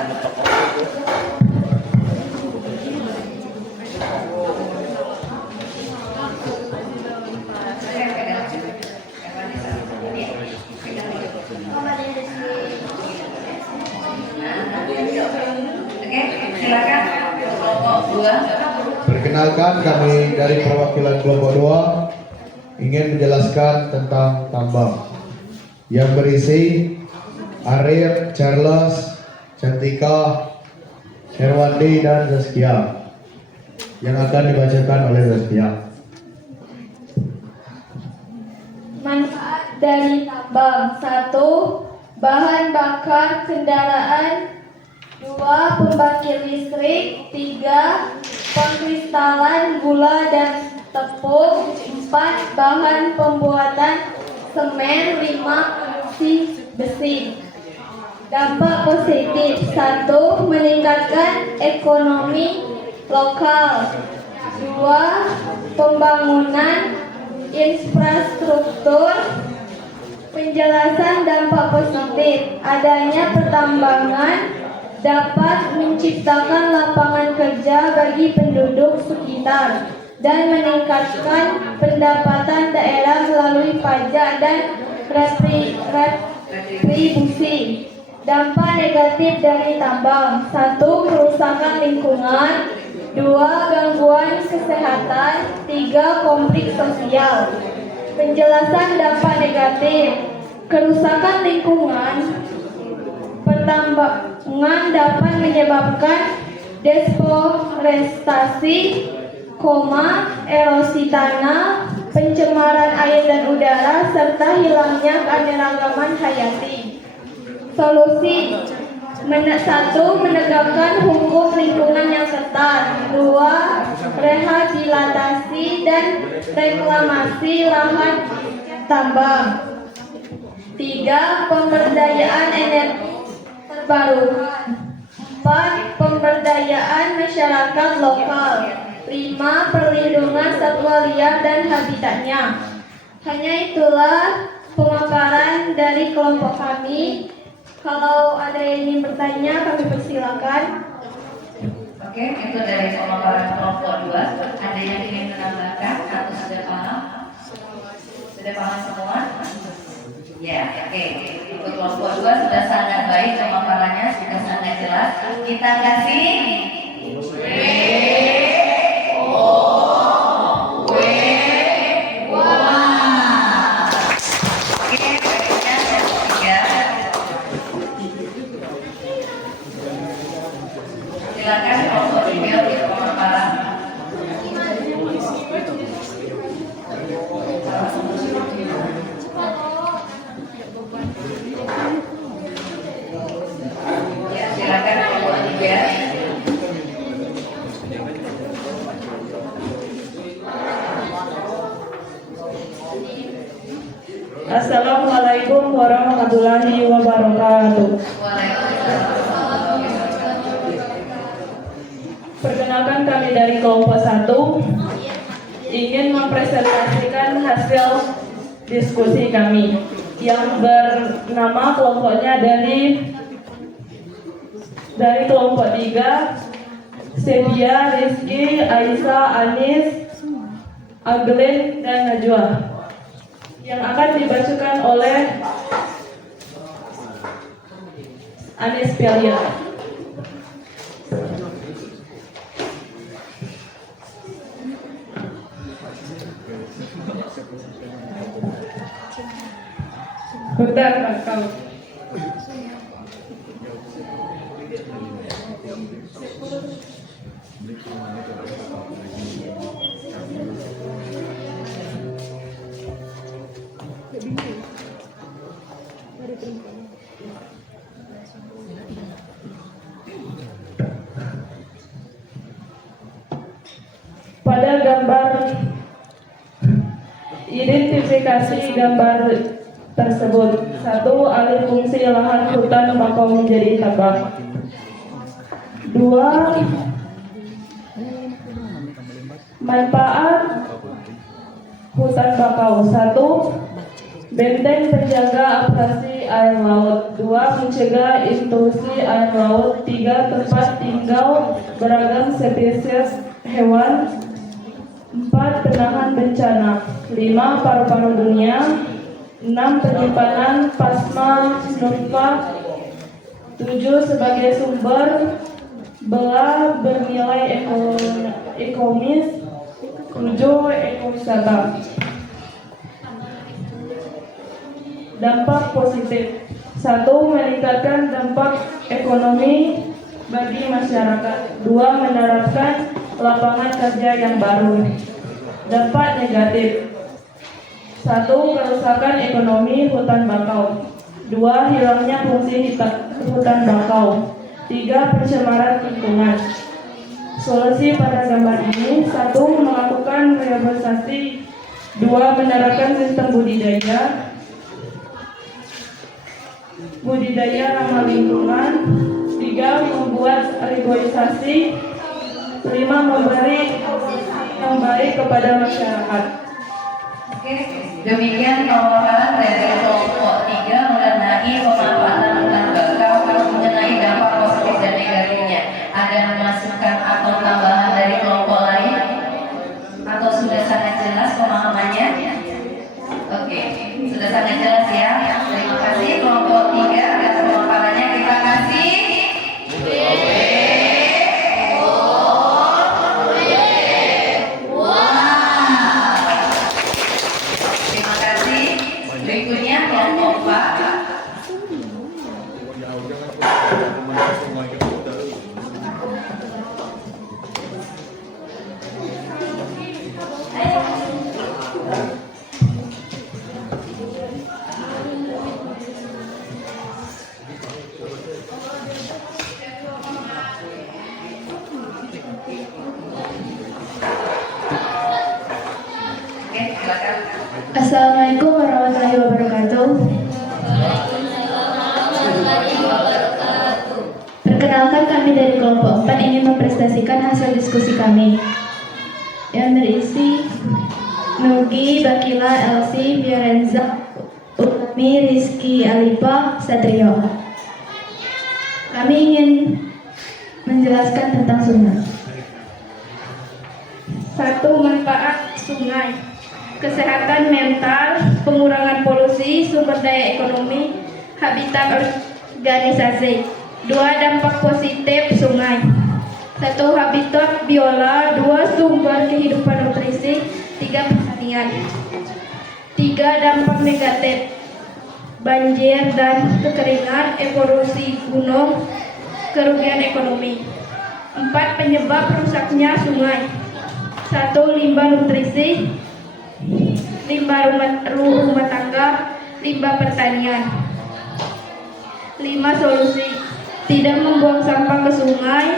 Silakan kelompok 2. Perkenalkan, kami dari perwakilan kelompok 2 ingin menjelaskan tentang tambang yang berisi Arif, Charles, Cantika, Herwandi, dan Zaskia yang akan dibacakan oleh Zaskia. Manfaat dari tambang. 1. Bahan bakar kendaraan. 2. Pembangkit listrik. 3. Pengkristalan gula dan tepung. 4. Bahan pembuatan semen. 5. Produksi besi. Dampak positif. 1. Meningkatkan ekonomi lokal. 2. Pembangunan infrastruktur. Penjelasan dampak positif. Adanya pertambangan dapat menciptakan lapangan kerja bagi penduduk sekitar dan meningkatkan pendapatan daerah melalui pajak dan retribusi. Dampak negatif dari tambang. 1. Kerusakan lingkungan. 2. Gangguan kesehatan. 3. Konflik sosial. Penjelasan dampak negatif. Kerusakan lingkungan. Pertambangan penambangan dapat menyebabkan deforestasi, erosi tanah, pencemaran air dan udara, serta hilangnya keanekaragaman hayati. Solusi: 1. Menegakkan hukum lingkungan yang ketat. 2. Rehabilitasi dan reklamasi lahan tambang. 3. Pemberdayaan energi terbarukan. 4. Pemberdayaan masyarakat lokal. 5. Perlindungan satwa liar dan habitatnya. Hanya itulah pemaparan dari kelompok kami. Kalau ada yang ingin bertanya, kami persilakan. Oke, itu dari pemaparan kelompok 2. Ada yang ingin menambahkan atau sudah paham? Sudah paham semua? Ya, oke. Untuk kelompok 2 sudah sangat baik pemaparannya, sudah sangat jelas. Kita kasih silakan kelompok 3 untuk pemaparan. Ya, silakan kelompok 3. Assalamualaikum warahmatullahi wabarakatuh. Perkenalkan, kami dari kelompok 1 ingin mempresentasikan hasil diskusi kami yang bernama kelompoknya dari kelompok 3, Sedia, Rizky, Aisyah, Anis, Aglen, dan Najwa, yang akan dibacakan oleh Anis Pialia. Hutan bakau. Pada gambar identifikasi gambar tersebut. 1. Alih fungsi lahan hutan bakau menjadi tambang. 2. Manfaat hutan bakau. 1. Benteng penjaga abrasi air laut. 2. Mencegah intrusi air laut. 3. Tempat tinggal beragam spesies hewan. 4. Penahan bencana. 5. Paru-paru dunia. 6. Penyimpanan plasma nutfah. 7. Sebagai sumber belah bernilai ekonomis. 7. Ekowisata. Dampak positif. 1. Meningkatkan dampak ekonomi bagi masyarakat. 2. Menerapkan lapangan kerja yang baru. Dampak negatif. 1. Kerusakan ekonomi hutan bakau. 2. Hilangnya fungsi hutan bakau. 3. Pencemaran lingkungan. Solusi pada gambar ini: 1. Melakukan rehabilitasi. 2. Menerapkan sistem budidaya ramah lingkungan. 3. Membuat reboisasi. 5. Memberi yang baik kepada masyarakat. Oke, demikian pemaparan dari kelompok 3 mengenai pemanfaatan hutan bakau mengenai dampak positif dan negatifnya. Ada masukan atau tambahan dari kelompok lain? Atau sudah sangat jelas pemahamannya? Oke, sudah sangat jelas ya. Terima kasih kelompok 3 atas pemaparannya. Kita kasih. Berikutnya kelompok Oke, silakan. Assalamualaikum warahmatullahi wabarakatuh. Perkenalkan, kami dari kelompok 4 ingin mempresentasikan hasil diskusi kami yang berisi Nugi, Bakila, Elsie, Fiorenza, Utami, Rizky, Alipa, Satrio. Kami ingin menjelaskan tentang sungai. 1. Manfaat sungai: kesehatan mental, pengurangan polusi, sumber daya ekonomi, habitat organisasi. 2. Dampak positif sungai: 1. Habitat biola, 2. Sumber kehidupan nutrisi, 3. Pertanian. 3. Dampak negatif: banjir dan kekeringan, erosi gunung, kerugian ekonomi. 4. Penyebab rusaknya sungai: 1. Limbah nutrisi, limbah rumah tangga, limbah pertanian. 5. Solusi: tidak membuang sampah ke sungai,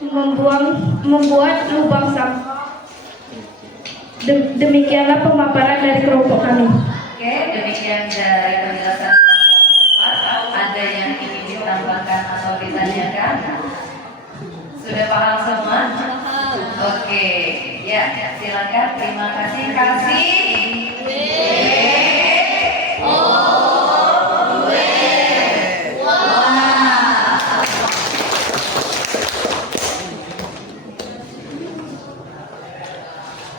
membuat lubang sampah. Demikianlah pemaparan dari kelompok kami. Oke, demikian dari penjelasan kelompok 4. Ada yang ingin ditambahkan atau ditanyakan? Sudah paham semua? Oke, ya silakan. Terima kasih.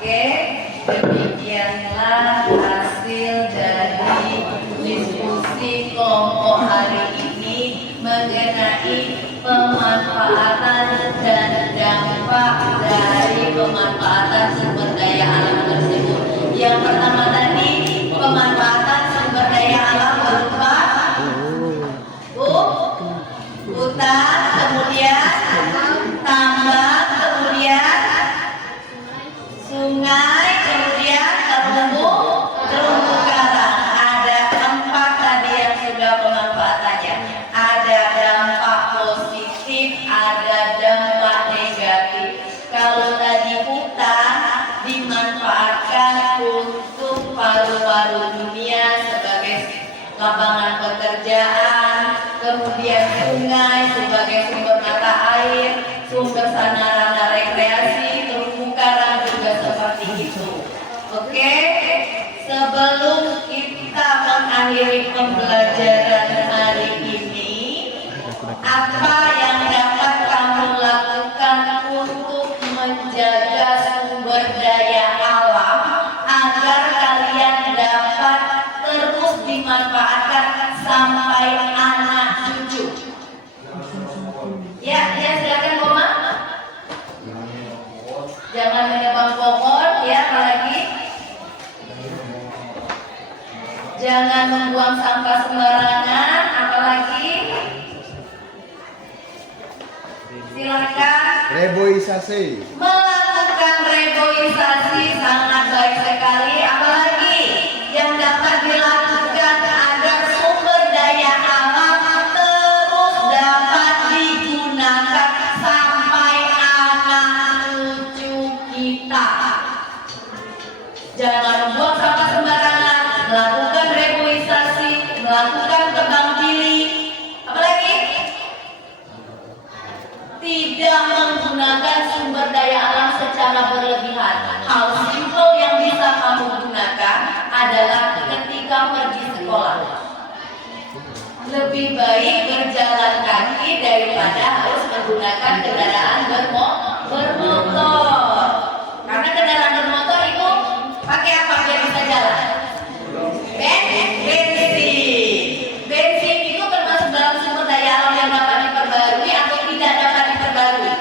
Oke, demikianlah hasil dari diskusi kelompok hari ini mengenai pemanfaatan dan dampak dari pemanfaatan sumber daya alam tersebut. Yang pertama tadi, pemanfaatan sumber daya alam berupa hutan, kemudian tambang, kemudian sungai, kemudian terumbu karang. Ada 4 tadi yang sudah pemanfaatannya. Ada dampak positif, ada dampak negatif. Kalau tadi hutan dimanfaatkan untuk paru-paru dunia sebagai lapangan pekerjaan, kemudian sungai sebagai sumber mata air, sumber sarana rekreasi, terumbu karang juga seperti itu. Oke, sebelum kita mengakhiri pembelajaran hari ini, apa yang dapat kamu lakukan untuk menjaga sumber daya alam agar kalian dapat terus dimanfaatkan sampai anak cucu? Ya, silakan Mama. Jangan menebang pohon, ya, apalagi jangan membuang sampah sembarangan, apalagi silakan Reboisasi. melakukan reboisasi, sangat baik sekali. Apalagi yang dapat dilakukan agar sumber daya alam terus dapat digunakan sampai anak cucu kita. Jangan membuang sampah sembarangan, melakukan reboisasi, melakukan tebang pilih. Apalagi tidak menggunakan sumber daya alam secara berlebihan. Hal simpel yang bisa kamu gunakan adalah ketika pergi sekolah. Lebih baik berjalan kaki daripada harus menggunakan kendaraan bermotor. Karena kendaraan bermotor itu pakai apa biar bisa jalan? Bensin. Bensin itu termasuk dalam sumber daya alam yang dapat diperbarui atau tidak dapat diperbarui?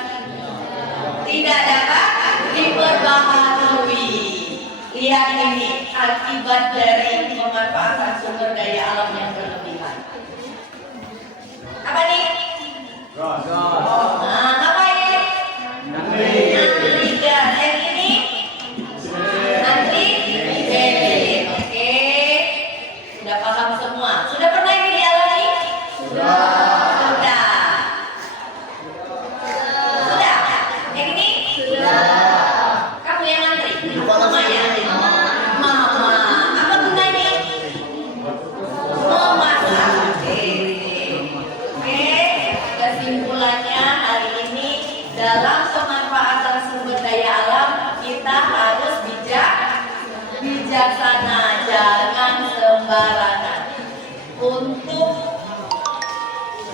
Tidak dapat diperbaharui. Lihat ini akibat dari pemanfaatan sumber daya alam yang berlebihan.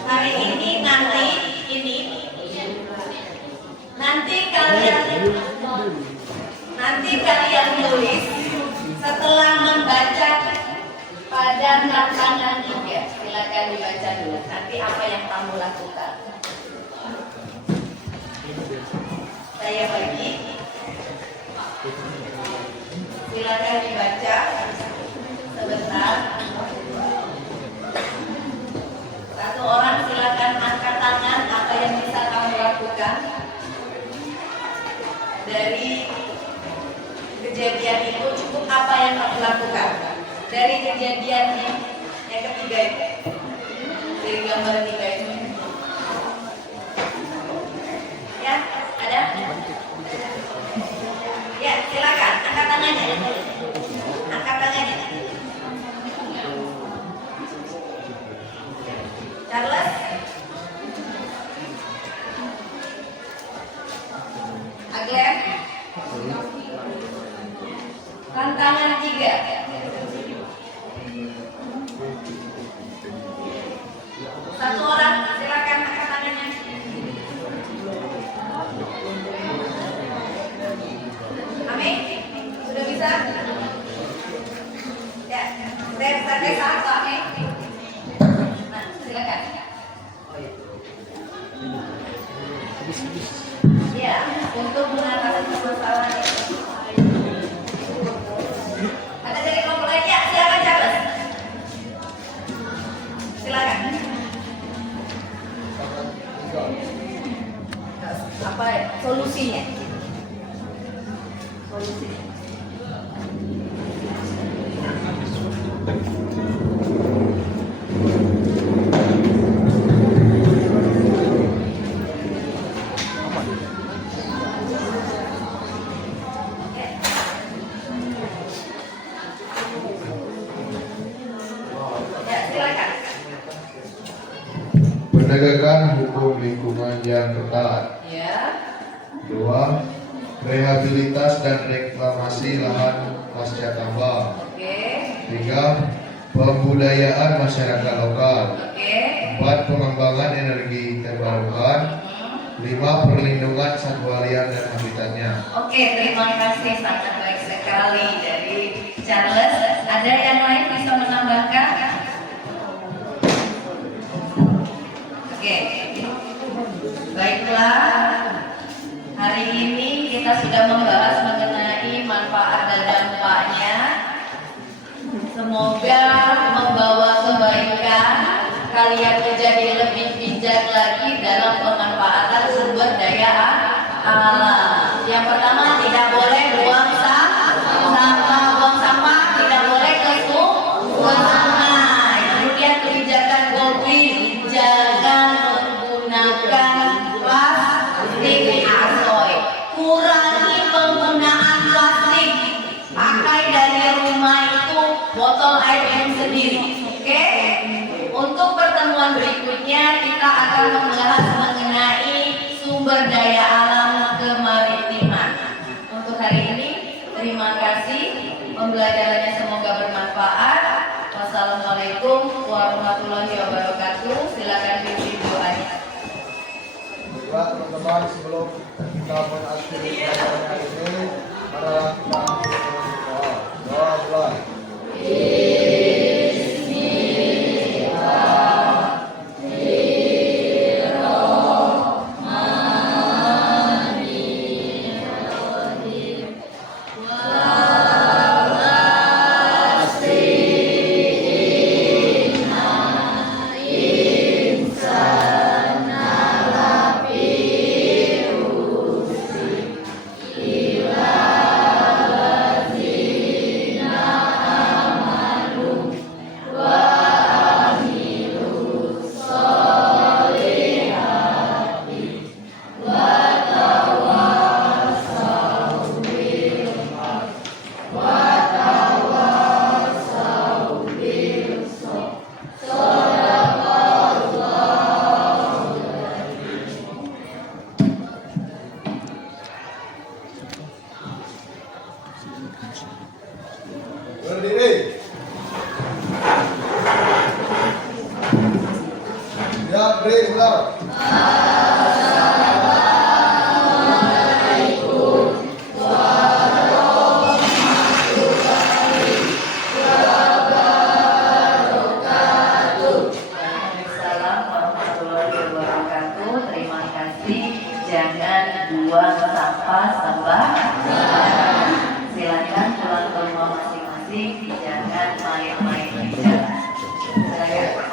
hari ini nanti kalian tulis setelah membaca pada tantangan 3. Silakan dibaca dulu. Nanti apa yang kamu lakukan? Saya bagi. Silakan dibaca sebentar. Satu orang silakan angkat tangan apa yang bisa kamu lakukan dari kejadian itu. Cukup apa yang kamu lakukan dari kejadian yang ketiga itu, dari gambar 3 itu. Ya, ada? Ya, silakan angkat tangannya. Angkat tangannya. Charles, Aglen, tantangan 3. Satu orang, silakan angkat tangannya. Amin, sudah bisa? Ya, saya satu, Amin. Nah, silakan. Ya, untuk mengatasi permasalahan ini. Ada dari kelompok lain? Ya, silakan Charles. Silakan. Apa solusinya? Solusinya. Penegakan hukum lingkungan yang ketat. Ya. 2. Rehabilitas dan reklamasi lahan pasca tambang. Oke. 3. Pembudayaan masyarakat lokal. Oke. 4. Pengembangan energi terbarukan. 5. Perlindungan satwa liar dan habitatnya. Oke, terima kasih, sangat baik sekali dari Charles. Ada yang lain bisa menambahkan? Oke, baiklah. Hari ini kita sudah membahas mengenai manfaat dan dampaknya. Semoga membawa kebaikan, kalian menjadi lebih bijak lagi dalam pemanfaatan sumber daya alam. Yang pertama, tidak boleh buang sampah, tidak boleh ke sungai. Kemudian kebijakan Gobi, jangan menggunakan plastik asoy. Kurangi penggunaan plastik. Pakai dari rumah itu botol air minum sendiri. Oke? Untuk pertemuan berikutnya kita akan membahas mengenai sumber daya alam kemaritiman. Untuk hari ini terima kasih, pembelajarannya semoga bermanfaat. Wassalamualaikum warahmatullahi wabarakatuh. Silakan pimpin doanya. Ya, teman-teman, sebelum kita mengakhiri pelajaran hari ini, marilah kita berdoa. Doa mulai. Ya, beri ulang. Waalaikumsalam warahmatullahi wabarakatuh. Terima kasih. Jangan buang sampah sembarangan. Silakan pulang ke rumah masing-masing. Jangan main-main di jalan. Silakan.